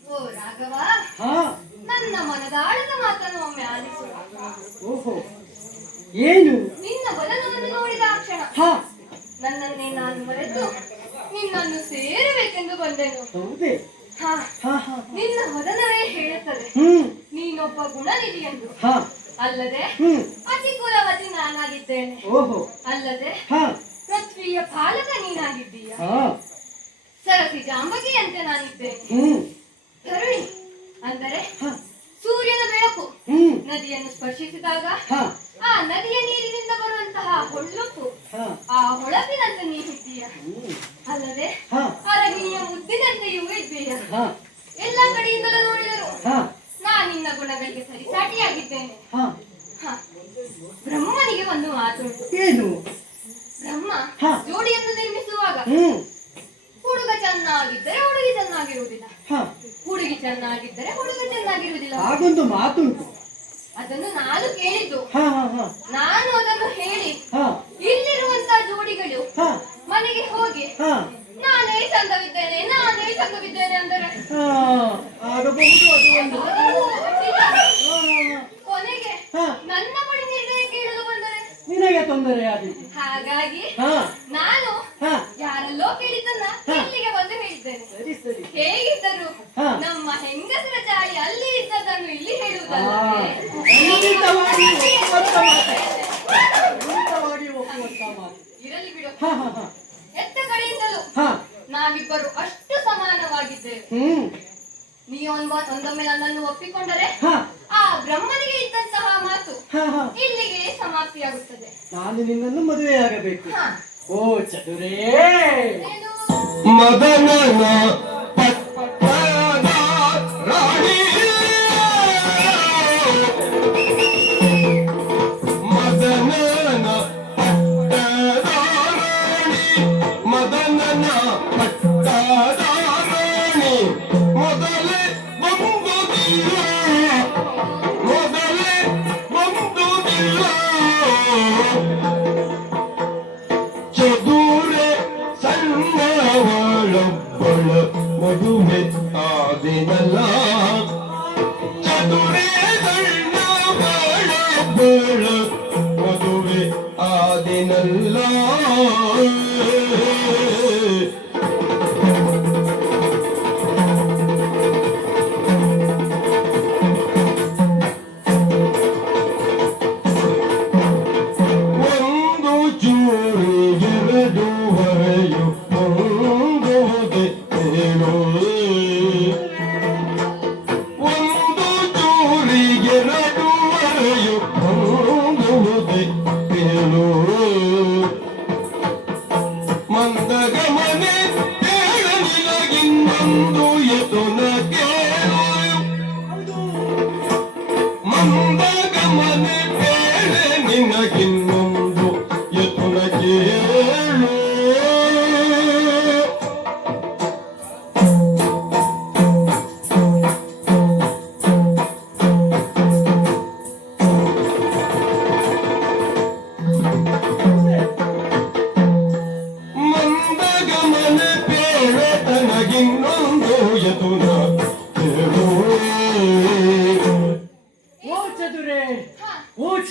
ಓ ರಾಘವ, ಹಾ ನನ್ನ ಮನದಾಳದ ಮಾತನ್ನು ಒಮ್ಮೆ ಆಲಿಸು. ಓಹೋ ಏನು ನಿನ್ನ ಬಲನವನ್ನು ನೋಡಿದ ಆ ಕ್ಷಣ ಹಾ ನನ್ನನ್ನೇ ನಾನು ಮರೆತು ನಿನ್ನನ್ನು ಸೇರಬೇಕೆಂದು ಬಂದೆನು. ಹೌದೇ ಹಾ, ಹಾ ಹಾ ನಿನ್ನ ವದನವೇ ಹೇಳುತ್ತದೆ ನೀನೊಬ್ಬ ಗುಣನಿಧಿ ಎಂದು. ಹಾ ಅಲ್ಲದೆ ಹ್ಮ್ ಅತಿ ಕುಲವತಿ ನಾನಾಗಿದ್ದೇನೆ. ಓಹೋ ಅಲ್ಲದೆ ಹಾ ಪೃಥ್ವಿಯ ಪಾಲಕ ನೀನಾಗಿದ್ದೀಯ. ಹಾ ಸರಸಿ ಜಾಂಬಗಿಯಂತೆ ನಾನಿದ್ದೇನೆ. ಧರಣಿ ಅಂದರೆ ಹಾ ಸೂರ್ಯನ ಬೆಳಕು ಹ್ಮ್ ನದಿಯನ್ನು ಸ್ಪರ್ಶಿಸಿದಾಗ ಹಾ ಆ ನದಿಯ ನೀರಿನಿಂದ ಬರುವಂತಹ ಹೊಳ್ಳುಪ್ಪು ಹಾ ಆ ಹೊಳಪಿನಂತೆ ನೀನಿದ್ದೀಯ. ಹಾ ಅಲ್ಲದೆ ಅರಗಿಣಿಯ ಮುದ್ದಿನಂತೆಯೂ ಇದ್ದೀಯ. ಹಾ ಎಲ್ಲ ಕಡೆಯಿಂದಲೂ ನೋಡಿದರು ಹಾ ನಾನಿನ್ನ ಗುಣಗಳಿಗೆ ಸರಿಸಾಟಿಯಾಗಿದ್ದೇನೆ. ಹಾ ಹ, ಬ್ರಹ್ಮನಿಗೆ ಒಂದು ಮಾತುಂಟು. ಏನು ಬ್ರಹ್ಮ ಹಾ. ಜೋಡಿಯನ್ನು ನಿರ್ಮಿಸುವಾಗ ಹುಡುಗ ಚೆನ್ನಾಗಿದ್ದರೆ ಹುಡುಗಿ ಚೆನ್ನಾಗಿರುವುದಿಲ್ಲ, ಹಾ ಹುಡುಗಿ ಚೆನ್ನಾಗಿದ್ದರೆ ಹುಡುಗ ಚೆನ್ನಾಗಿರುವುದಿಲ್ಲ. ಹಾಗೊಂದು ಮಾತುಂಟು. ಅದನ್ನು ನಾನು ಕೇಳಿದ್ದು. ಹಾ ಹಾ ಹಾ ನಾನು ಅದನ್ನು ಹೇಳಿ ಹಾ ಇಲ್ಲಿರುವಂತಹ ಜೋಡಿಗಳು ಹಾ ಮನೆಗೆ ಹೋಗಿ ಹಾ ನಾನೇ ಚಂದವಿದ್ದೇನೆ ಅಂದರೆ ಹಾ ಆಗಬಹುದು ಅದು ಒಂದು ಕೊನೆಗೆ ಹಾ. ನನ್ನ ಬಳಿ ನಿರ್ಣಯ ಕೇಳಲು ಬಂದರೆ ನಿನಗೆ ತೊಂದರೆ ಆದೀತು. ಹಾಗಾಗಿ ಹಾ ನಾನು ಹಾ ಯಾರಲ್ಲೋ ಕೇಳಿದ್ದನ್ನ ಹಾ. ಇಲ್ಲಿಗೆ ಬಂದು ಹೇಳಿದ್ದೇನೆ. ಸರಿ ಸರಿ ಹೇಗಿದ್ದರು ಹಾ. ನಮ್ಮ ಹೆಂಗಸರ ಚಾಳಿ ಅಲ್ಲಿ ಇದ್ದದನ್ನು ಇಲ್ಲಿ ಹಾ. ಹೇಳುವುದಲ್ಲವೇ? ಖಂಡಿತವಾಗಿ ಒಪ್ಪುವಂತ ಮಾತು. ಖಂಡಿತವಾಗಿ ಒಪ್ಪುವಂತ ಮಾತು. ಇರಲಿ ಬಿಡು. ಹಾ ಹಾ ಹಾ ಎತ್ತ ಕಡೆಯಿಂದಲೂ ಹಾ ನಾವಿಬ್ಬರು ಅಷ್ಟು ಸಮಾನವಾಗಿದ್ದೇವೆ. ಒಂದೊಮ್ಮೆ ನನ್ನನ್ನು ಒಪ್ಪಿಕೊಂಡರೆ ಹಾ ಆ ಬ್ರಹ್ಮನಿಗೆ ಇದ್ದಂತಹ ಮಾತು ಹಾ ಹಾ ಇಲ್ಲಿಗೆ ಸಮಾಪ್ತಿಯಾಗುತ್ತದೆ. ನಾನು ನಿನ್ನನ್ನು ಮದುವೆಯಾಗಬೇಕು. ಹಾ. ಓ ಚತುರೇ, ಏನು? ಮದನನ ಪಟ್ಟದ ರಾಣಿ ಮದನನ ಪಟ್ಟದ ರಾಣಿ ಮದನನ ಪಟ್ಟದ ರಾಣಿ ಮೊದಲೇ ಬಂದುದಿಲ್ಲ ಮೊದಲೇ ಬಂದುದಿಲ್ಲ ಚದುರೆ ಸಣ್ಣವಳೊಬ್ಬಳ ಮದುವೆ ಆದಿನಲ್ಲ ಚದುರೆ ಸಣ್ಣವಳೊಬ್ಬಳ ಮದುವೆ ಆದಿನಲ್ಲ ಒಂದು ಚೂರು ಎರಡು ಹೊರೆಯು ಹೊಂದುವುದೇ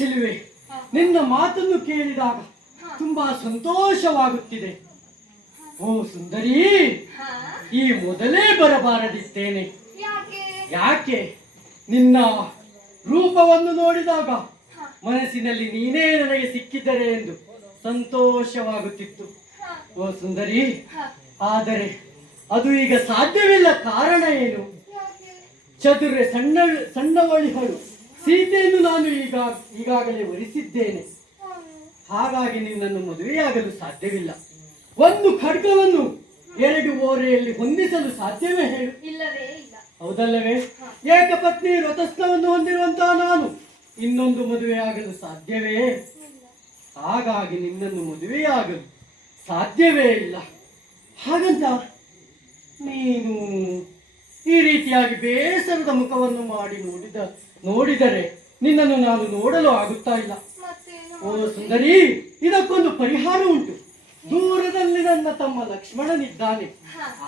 ಚೆಲುವೆ, ನಿನ್ನ ಮಾತನ್ನು ಕೇಳಿದಾಗ ತುಂಬಾ ಸಂತೋಷವಾಗುತ್ತಿದೆ. ಓ ಸುಂದರಿ, ಹಾ ಈ ಮೊದಲೇ ಬರಬಾರದಿತ್ತೇನೆ. ಯಾಕೆ? ಯಾಕೆ? ನಿನ್ನ ರೂಪವನ್ನು ನೋಡಿದಾಗ ಮನಸ್ಸಿನಲ್ಲಿ ನೀನೇ ನನಗೆ ಸಿಕ್ಕಿದರೆ ಎಂದು ಸಂತೋಷವಾಗುತ್ತಿತ್ತು. ಓ ಸುಂದರಿ, ಆದರೆ ಅದು ಈಗ ಸಾಧ್ಯವಿಲ್ಲ. ಕಾರಣ ಏನು? ಯಾಕೆ? ಚತುರೆ ಸಣ್ಣವಳಿಗಳು ಸೀತೆಯನ್ನು ನಾನು ಈಗಾಗಲೇ ವರಿಸಿದ್ದೇನೆ. ಹಾಗಾಗಿ ನಿನ್ನನ್ನು ಮದುವೆಯಾಗಲು ಸಾಧ್ಯವಿಲ್ಲ. ಒಂದು ಖಡ್ಗವನ್ನು 2 ಓರೆಯಲ್ಲಿ ಹೊಂದಿಸಲು ಸಾಧ್ಯವೇ ಹೇಳು? ಇಲ್ಲವೇ ಇಲ್ಲ. ಹೌದಲ್ಲವೇ? ಏಕಪತ್ನಿ ವ್ರತಸ್ಥವನ್ನು ಹೊಂದಿರುವಂತಹ ನಾನು ಇನ್ನೊಂದು ಮದುವೆಯಾಗಲು ಸಾಧ್ಯವೇ? ಹಾಗಾಗಿ ನಿನ್ನನ್ನು ಮದುವೆಯಾಗಲು ಸಾಧ್ಯವೇ ಇಲ್ಲ. ಹಾಗಂತ ನೀನು ಈ ರೀತಿಯಾಗಿ ಬೇಸರದ ಮುಖವನ್ನು ಮಾಡಿ ನೋಡಿದರೆ ನಿನ್ನನ್ನು ನಾನು ನೋಡಲು ಆಗುತ್ತಾ ಇಲ್ಲ. ಮತ್ತೇನು? ಓ ಸುಂದರಿ, ಇದಕ್ಕೊಂದು ಪರಿಹಾರ ಉಂಟು. ದೂರದಲ್ಲಿ ನನ್ನ ತಮ್ಮ ಲಕ್ಷ್ಮಣನಿದ್ದಾನೆ.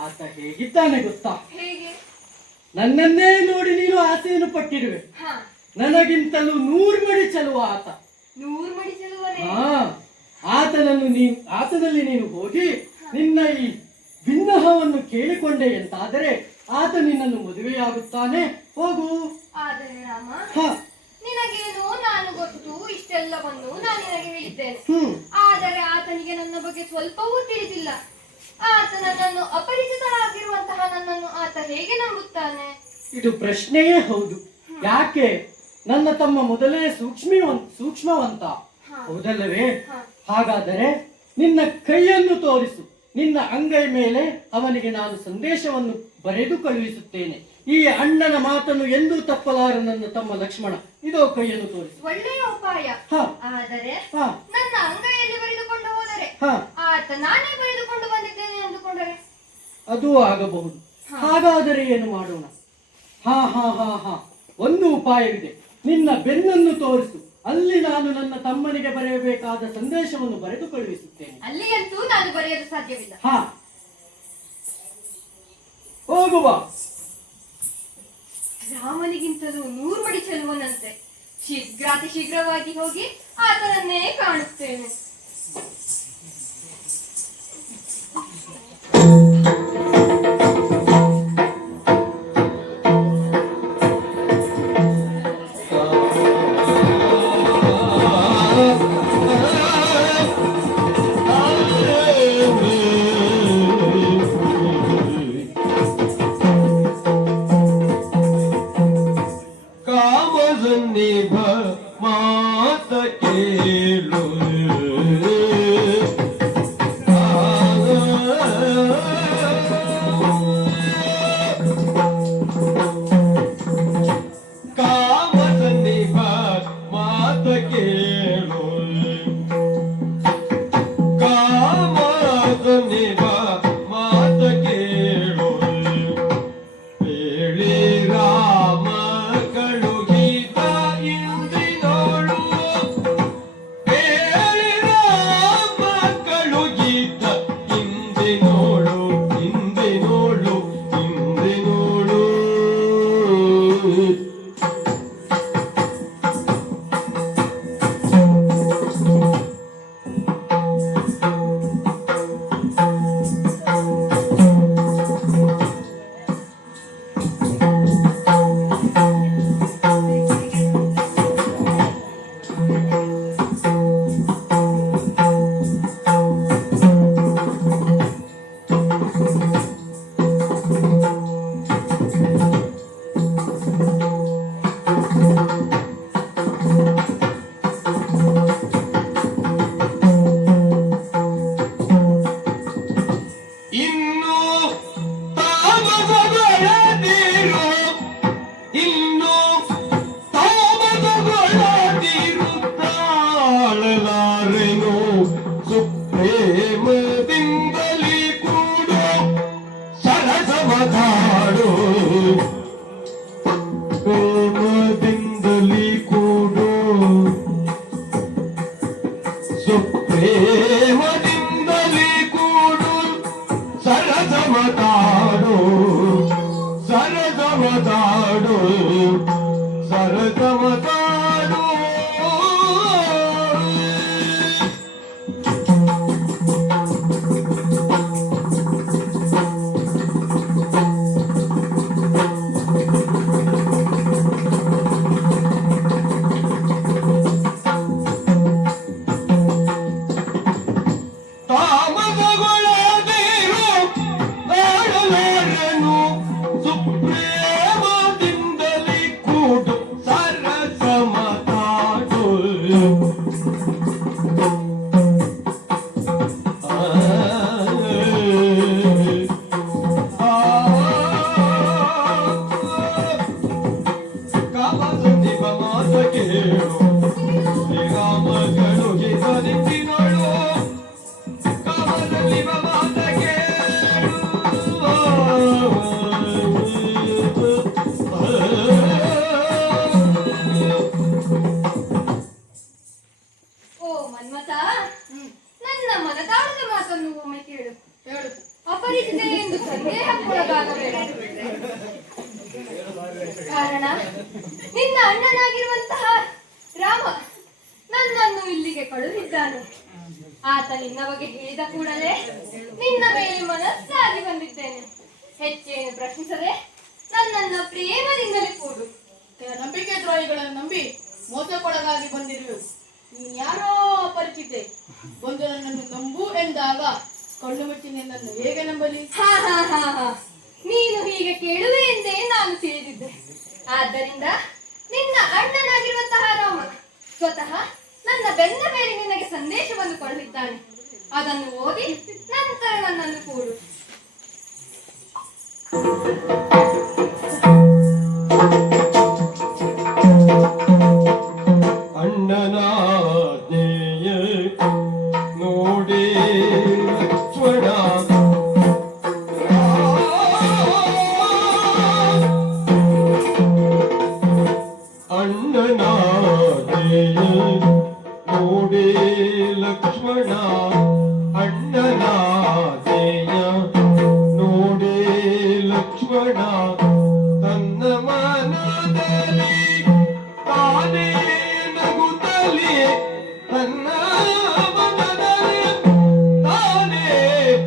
ಆತ ಹೇಗಿದ್ದಾನೆ ಗೊತ್ತಾ? ಹೇಗೆ? ನನ್ನನ್ನೇ ನೋಡಿ ನೀನು ಆಸೆಯನ್ನು ಪಟ್ಟಿರುವೆ. ಹಾ, ನನಗಿಂತಲೂ 100 ಮಡಿ ಚೆಲುವ ಆತ. 100 ಮಡಿ ಚೆಲುವನೇ? ಆತನಲ್ಲಿ ನೀನು ಹೋಗಿ ನಿನ್ನ ಈ ಭಿನ್ನಹವನ್ನು ಕೇಳಿಕೊಂಡೆ ಎಂತಾದರೆ ಆತ ನಿನ್ನನ್ನು ಮದುವೆಯಾಗುತ್ತಾನೆ. ಹೋಗು. ಆದರೆ ರಾಮ, ಹ ನಿನಗೇನು ನಾನು ಗೊತ್ತು, ಇಷ್ಟೆಲ್ಲವನ್ನು ನಾನು ನಿನಗೆ ಹೇಳಿದ್ದೇನೆ. ಆದರೆ ಆತನಿಗೆ ನನ್ನ ಬಗ್ಗೆ ಸ್ವಲ್ಪವೂ ತಿಳಿದಿಲ್ಲ. ಆತ ನನ್ನನ್ನು ಅಪರಿಚಿತರಾಗಿರುವಂತಹ ನನ್ನನ್ನು ಆತ ಹೇಗೆ ನಂಬುತ್ತಾನೆ? ಇದು ಪ್ರಶ್ನೆಯೇ ಹೌದು. ಯಾಕೆ? ನನ್ನ ತಮ್ಮ ಮೊದಲೇ ಸೂಕ್ಷ್ಮವಂತ, ಹೌದಲ್ಲವೇ? ಹಾಗಾದರೆ ನಿನ್ನ ಕೈಯನ್ನು ತೋರಿಸು. ನಿನ್ನ ಅಂಗೈ ಮೇಲೆ ಅವನಿಗೆ ನಾನು ಸಂದೇಶವನ್ನು ಬರೆದು ಕಳುಹಿಸುತ್ತೇನೆ. ಈ ಅಣ್ಣನ ಮಾತನ್ನು ಎಂದೂ ತಪ್ಪಲಾರ ನನ್ನ ತಮ್ಮ ಲಕ್ಷ್ಮಣ. ಇದೋ ಕೈಯನ್ನು ತೋರಿಸು. ಒಳ್ಳೆಯ ಉಪಾಯ. ಹ ಆದರೆ ಹ ನನ್ನ ಅಂಗೈಯಲ್ಲಿ ಬರೆದುಕೊಂಡು ಹೋದರೆ ಹ ಆತ ನಾನೇ ಬರೆದುಕೊಂಡು ಬಂದಿದ್ದೇನೆ ಅಂದುಕೊಂಡರೆ ಅದು ಆಗಬಹುದು. ಹಾಗಾದರೆ ಏನು ಮಾಡೋಣ? ಹಾ ಹಾ ಹಾ ಹಾ ಒಂದು ಉಪಾಯವಿದೆ. ನಿನ್ನ ಬೆನ್ನನ್ನು ತೋರಿಸು. ಅಲ್ಲಿ ನಾನು ನನ್ನ ತಮ್ಮನಿಗೆ ಬರೆಯಬೇಕಾದ ಸಂದೇಶವನ್ನು ಬರೆದು ಕಳುಹಿಸುತ್ತೇನೆ. ಅಲ್ಲಿಯಂತೂ ನಾನು ಬರೆಯಲು ಸಾಧ್ಯವಿಲ್ಲ. ಹಾ, ಹೋಗುವ. ರಾಮನಿಗಿಂತಲೂ 100 ಮಡಿ ಚೆಲುವನಂತೆ. ಶೀಘ್ರಾತಿ ಶೀಘ್ರವಾಗಿ ಹೋಗಿ ಆತನನ್ನೇ ಕಾಣುತ್ತೇನೆ. ಕಾಮಸನ್ನಿಭ ಮಾತ ಕೇಳು ಕಾಮಸನ್ನಿಭ ಮಾತ ಕೇಳು ಕಾಮಸನ್ನಿಭ ಮಾತ ಕೇಳು ಹೇಳಿ ರಾಮ ಕಳುಹಿದ ಇಂದಿನೋಳು ಹೇಳಿ ರಾಮ ಕಳುಹಿದ ಇಂದಿನೋಳು ಇಂದಿನೋಳು ಇಂದಿನೋಳು ಇನ್ನು ತಾಮಸಗೊಳ್ಳದಿರು ಇನ್ನು ತಾಮಸಗೊಳ್ಳದಿರು ತಾಳಲಾರೆನು ಸುಪ್ರೇಮದಿಂದಲೇ ಕೂಡು ಸರಸವಧಾಡು ಪ್ರೇಮದಿಂದಲೇ ಕೂಡು ಸುಪ್ರೇಮದಿಂದಲೇ ಕೂಡು ಸರಸವತಾಡು ಸರಸವತಾಡು ಸರಸವತಾಡು ಮಾತ ಕೇಳು ಶ್ರೀರಾಮಗಳು ಹಿತನಿಟ್ಟಿನೋಳು ಕಾಮದಲ್ಲಿವ ಮಾತ ಕೇಳು ಓ ಮನ್ಮಥ, ನನ್ನ ಮನದಾಳದ ಮಾತನ್ನು ಒಮ್ಮೆ ಕೇಳು. ಅಪರಿಚಿತೆ ಎಂದು ಸಂದೇಹಕ್ಕೊಳಗಾಗಬೇಡ. ಕಾರಣ ನಿನ್ನ ಅಣ್ಣನಾಗಿರುವಂತಹ ರಾಮ ನನ್ನನ್ನು ಇಲ್ಲಿಗೆ ಕಳುಹಿದ್ದಾನೆ. ಆತ ನಿನ್ನ ಬಗ್ಗೆ ಹೇಳಿದ ಕೂಡಲೇ ನಿನ್ನ ಮೇಲೆ ಮನಸ್ಸಾಗಿ ಬಂದಿದ್ದೇನೆ. ಹೆಚ್ಚೇನು ಪ್ರಶ್ನಿಸದೆ ನನ್ನನ್ನು ಪ್ರೇಮದಿಂದಲೇ ಕೂಡು. ನಂಬಿಕೆ ದ್ರೋಹಿಗಳನ್ನು ನಂಬಿ ಮೋಸಕ್ಕೊಳಗಾಗಿ ಬಂದಿರುವೆ. ನೀನು ಯಾರೋ ಅಪರಿಚಿತೆ ಬಂದು ನನ್ನನ್ನು ನಂಬು ಎಂದಾಗ ಕಣ್ಣು ಮುಚ್ಚಿ ನಿನ್ನನ್ನು ಹೇಗೆ ನಂಬಲಿ? ಹಾ ಹಾ ಹಾ ಹಾ, ನೀನು ಹೀಗೆ ಕೇಳುವೆ ಎಂದೇ ನಾನು ತಿಳಿದಿದ್ದೆ. ಆದ್ದರಿಂದ ನಿನ್ನ ಅಣ್ಣನಾಗಿರುವಂತಹ ರಾಮ ಸ್ವತಃ ನನ್ನ ಬೆನ್ನ ಮೇಲೆ ನಿನಗೆ ಸಂದೇಶವನ್ನು ಕಳುಹಿದ್ದಾನೆ. ಅದನ್ನು ಓದಿ ನಂತರ ನನ್ನನ್ನು ಕೂಡು. ಅಣ್ಣನಾಜ್ಞೆಯ ನೋಡಿ ಲಕ್ಷ್ಮಣ ಅಣ್ಣನಾಜ್ಞೆಯ ನೋಡಿ ಲಕ್ಷ್ಮಣ ಅಣ್ಣನಾಜ್ಞೆಯ ನೋಡಿ ಲಕ್ಷ್ಮಣ ತನ್ನ ಮನದಲ್ಲಿ ತಾನೇ ನಗುತ್ತಲೇ ತನ್ನ ಮನದಲ್ಲಿ ತಾನೇ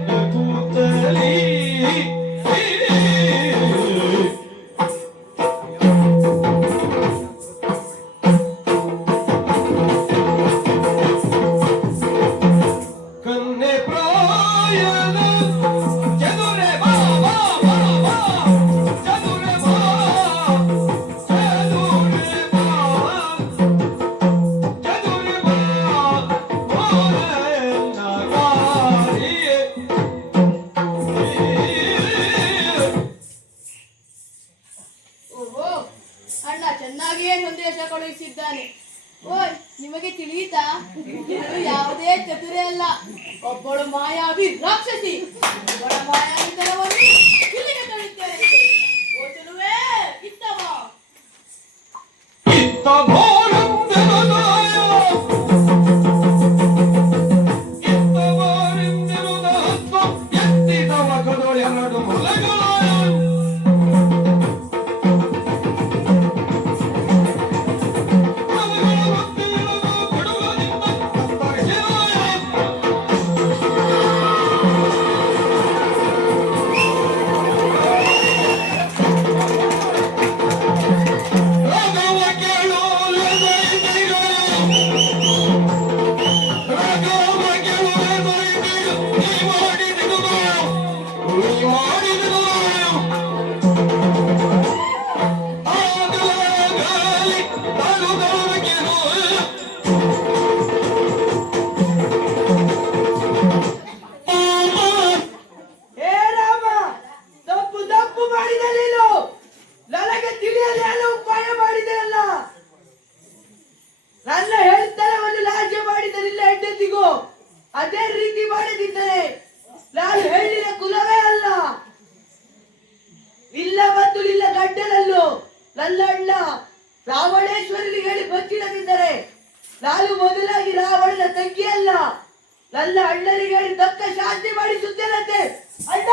ನಗುತ್ತಲೇ ಕನ್ನೆ ಪ್ರಾಯದ ಚದುರೆ ಬಾ ಬಾ ಬಾ ಬಾ ಚದುರೆ ಬಾ ಚದುರೆ ಬಾ ಚದುರೆ ಬಾ ಓರೆನ್ನ ಗಾರಿಯೇ ಓಹೋ, ಅಣ್ಣ ಚೆನ್ನಾಗಿಯೇ ಸಂದೇಶ ಕಳುಹಿಸಿದ್ದಾನೆ. ಓಯ್, ನಿಮಗೆ ತಿಳಿಯಿತಾ? ಇದು ಯಾವುದೇ ಚತುರೆ ಅಲ್ಲ, ಒಬ್ಬಳು ಮಾಯಾವಿ ರಾಕ್ಷಸಿ. ಒಬ್ಬಳ ಮಾಯಾವಿತನವನ್ನು ಇಲ್ಲಿಗೆ ತರುತ್ತೇನೆ. ಓ ಚೆಲುವೆ, ಇತ್ತ ಬಾ. ಇತ್ತ ಘೋರಂದೆರದಾಯ ಇತ್ತ ಬಾರಿಂದೆರದ ಹಸ್ತ ಎತ್ತಿದವ ಕದಳೆರಡು ಮೊಲೆಗಳಾಯ ಮೊಲೆಗಳ ಮಧ್ಯೆಯಿರುವ ಕೊಡುಗದಿಂದ ಕತ್ತರಿಸಿರಾಯ ರಾಘವ ಕೇಳು ಲೆದೈದಿರು ರಾಘವ ಕೇಳು ಲೆದೈದಿರು ನೀ ಮಾಡಿದಿರು ನೀ ಮಾಡಿದಿರು ಆಗಲಾಗಲಿ ತರುದವಗೆನು ಹೇ ರಾಮ, ತಪ್ಪು ಮಾಡಿದೆ ನೀನು. ನನಗೆ ತಿಳಿಯದೆ ಎಲ್ಲ ಉಪಾಯ ಮಾಡಿದೆ ಅಲ್ಲ. ನನ್ನ ಹೇಳ್ತನವನ್ನು ಲಾಜ್ಯ ಮಾಡಿದರಿಲ್ಲ ಹೆಂಡತಿಗೂ ಅದೇ ರೀತಿ ಮಾಡದಿದ್ದರೆ ನಾನು ಹೇಳಿದ ಕುಲವೇ ಅಲ್ಲ. ಇಲ್ಲ ಮತ್ತು ನಿಲ್ಲ ಗಡ್ಡನಲ್ಲೂ ನನ್ನ ಅಣ್ಣ ರಾವಣೇಶ್ವರನಿಗೆ ಹೇಳಿ ಬಚ್ಚಿಡದಿದ್ದರೆ ನಾನು ಮೊದಲಾಗಿ ರಾವಣನ ತಂಗಿ ಅಲ್ಲ, ನನ್ನ ಅಣ್ಣನಿಗೆ ಹೇಳಿ ತಕ್ಕ ಶಾಂತಿ ಮಾಡಿಸುತ್ತೇನಂತೆ. ಅಣ್ಣ,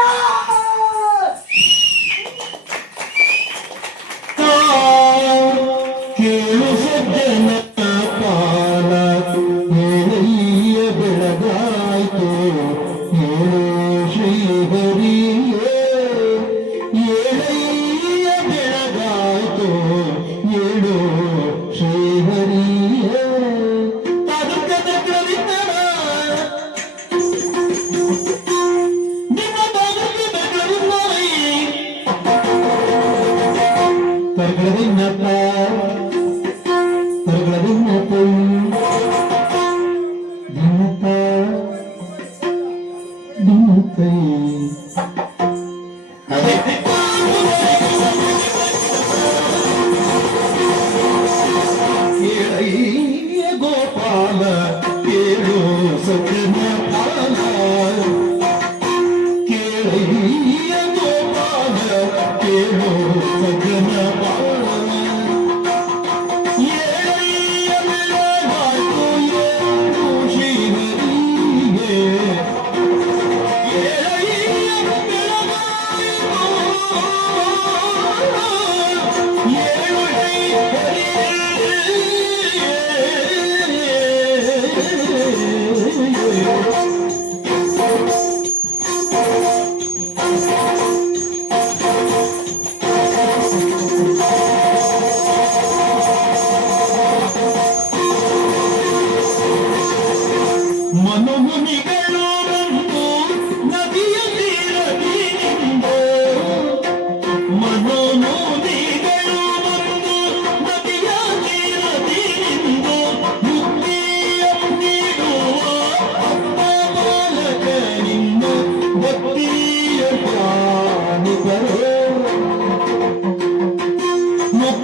ಕೇಳು ಸಜ್ಜನ ಕಾಲ ಏಳಯ್ಯ ಬೆಳಗಾಯ್ತು ಏಳು ಶ್ರೀಹರಿಯೇ ಏಳಯ್ಯ ಬೆಳಗಾಯ್ತು ಏಳು ಶ್ರೀಹರಿಯೇ ತದುಕದ ಪ್ರವಿತರ ನಿಮ್ಮ ತದುಕದ ಪ್ರವಿತರೈ ತರ್ಗದಿನ್ನಪ್ಪ ತರ್ಗದಿನ್ನಪ್ಪ ದಿನ್ನಪ್ಪ ದಿನ್ನಪ್ಪೈ ಅದೇ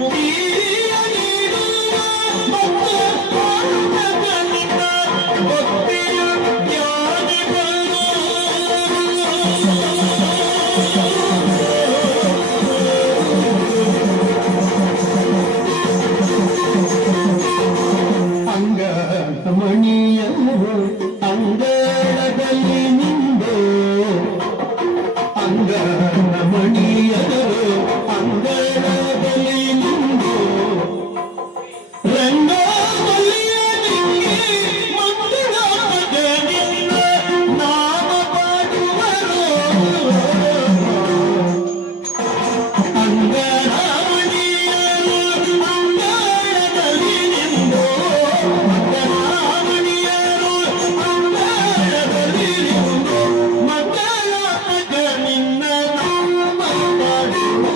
ಮುಕ್ತಿಯ ನೀಡುವ ಭಕ್ತಿಯ ಜ್ಞಾನಿಗಳು. ಅಂಗಮಣಿಯರು ಅಂಗಳದಲ್ಲಿ ನಿಂದು ಅಂಗಮಣಿಯರು ಅಂಗಳದಲ್ಲಿ ನಿಂದು ರಂಗವಲ್ಲಿಯ ನಿಂಗೆ ಮಂಗಳಾಗದಿಂದ ನಾಮ ಪಾಡುವರು. ಅಂಗರಾಮಣಿಯರು ಅಂಗಳದಲ್ಲಿ ನಿಂದು ಅಂಗರಾಮಣಿಯರು ಅಂಗಳದಲ್ಲಿ ನಿಂದು ಮಂಗಳಾಗದಿಂದ ನಾಮ ಪಾಡುವರು.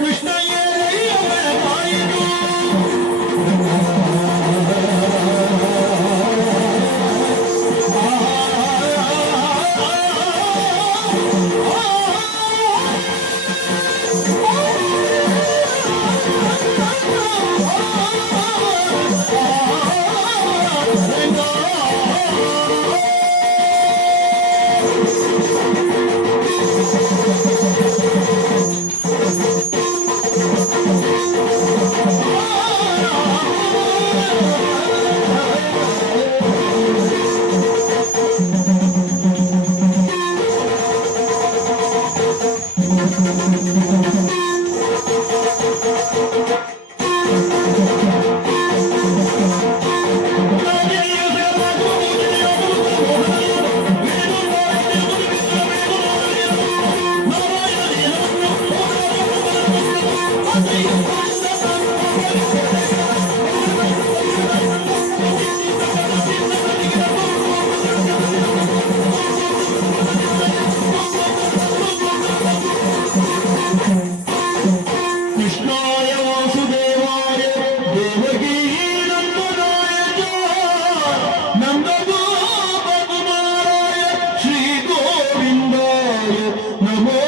ಕೃಷ್ಣ ಏಳಯ್ಯ ಬೆಳಗಾಯಿತು. ಕೃಷ್ಣಾಯ ವಾಸುದೇವಾಯ ದೇವಕೀ ನಂದನಾಯ ನಂದಗೋಪಕುಮಾರಾಯ ಶ್ರೀ ಗೋವಿಂದಾಯ ನಮೋ.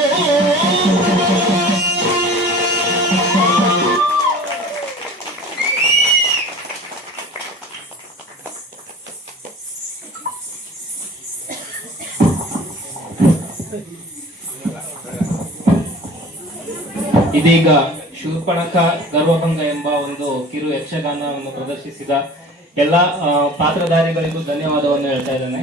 ಇದೀಗ ಶೂರ್ಪಣಖ ಗರ್ವಭಂಗ ಎಂಬ ಒಂದು ಕಿರು ಯಕ್ಷಗಾನವನ್ನು ಪ್ರದರ್ಶಿಸಿದ ಎಲ್ಲ ಪಾತ್ರಧಾರಿಗಳಿಗೂ ಧನ್ಯವಾದವನ್ನು ಹೇಳ್ತಾ ಇದ್ದೇನೆ.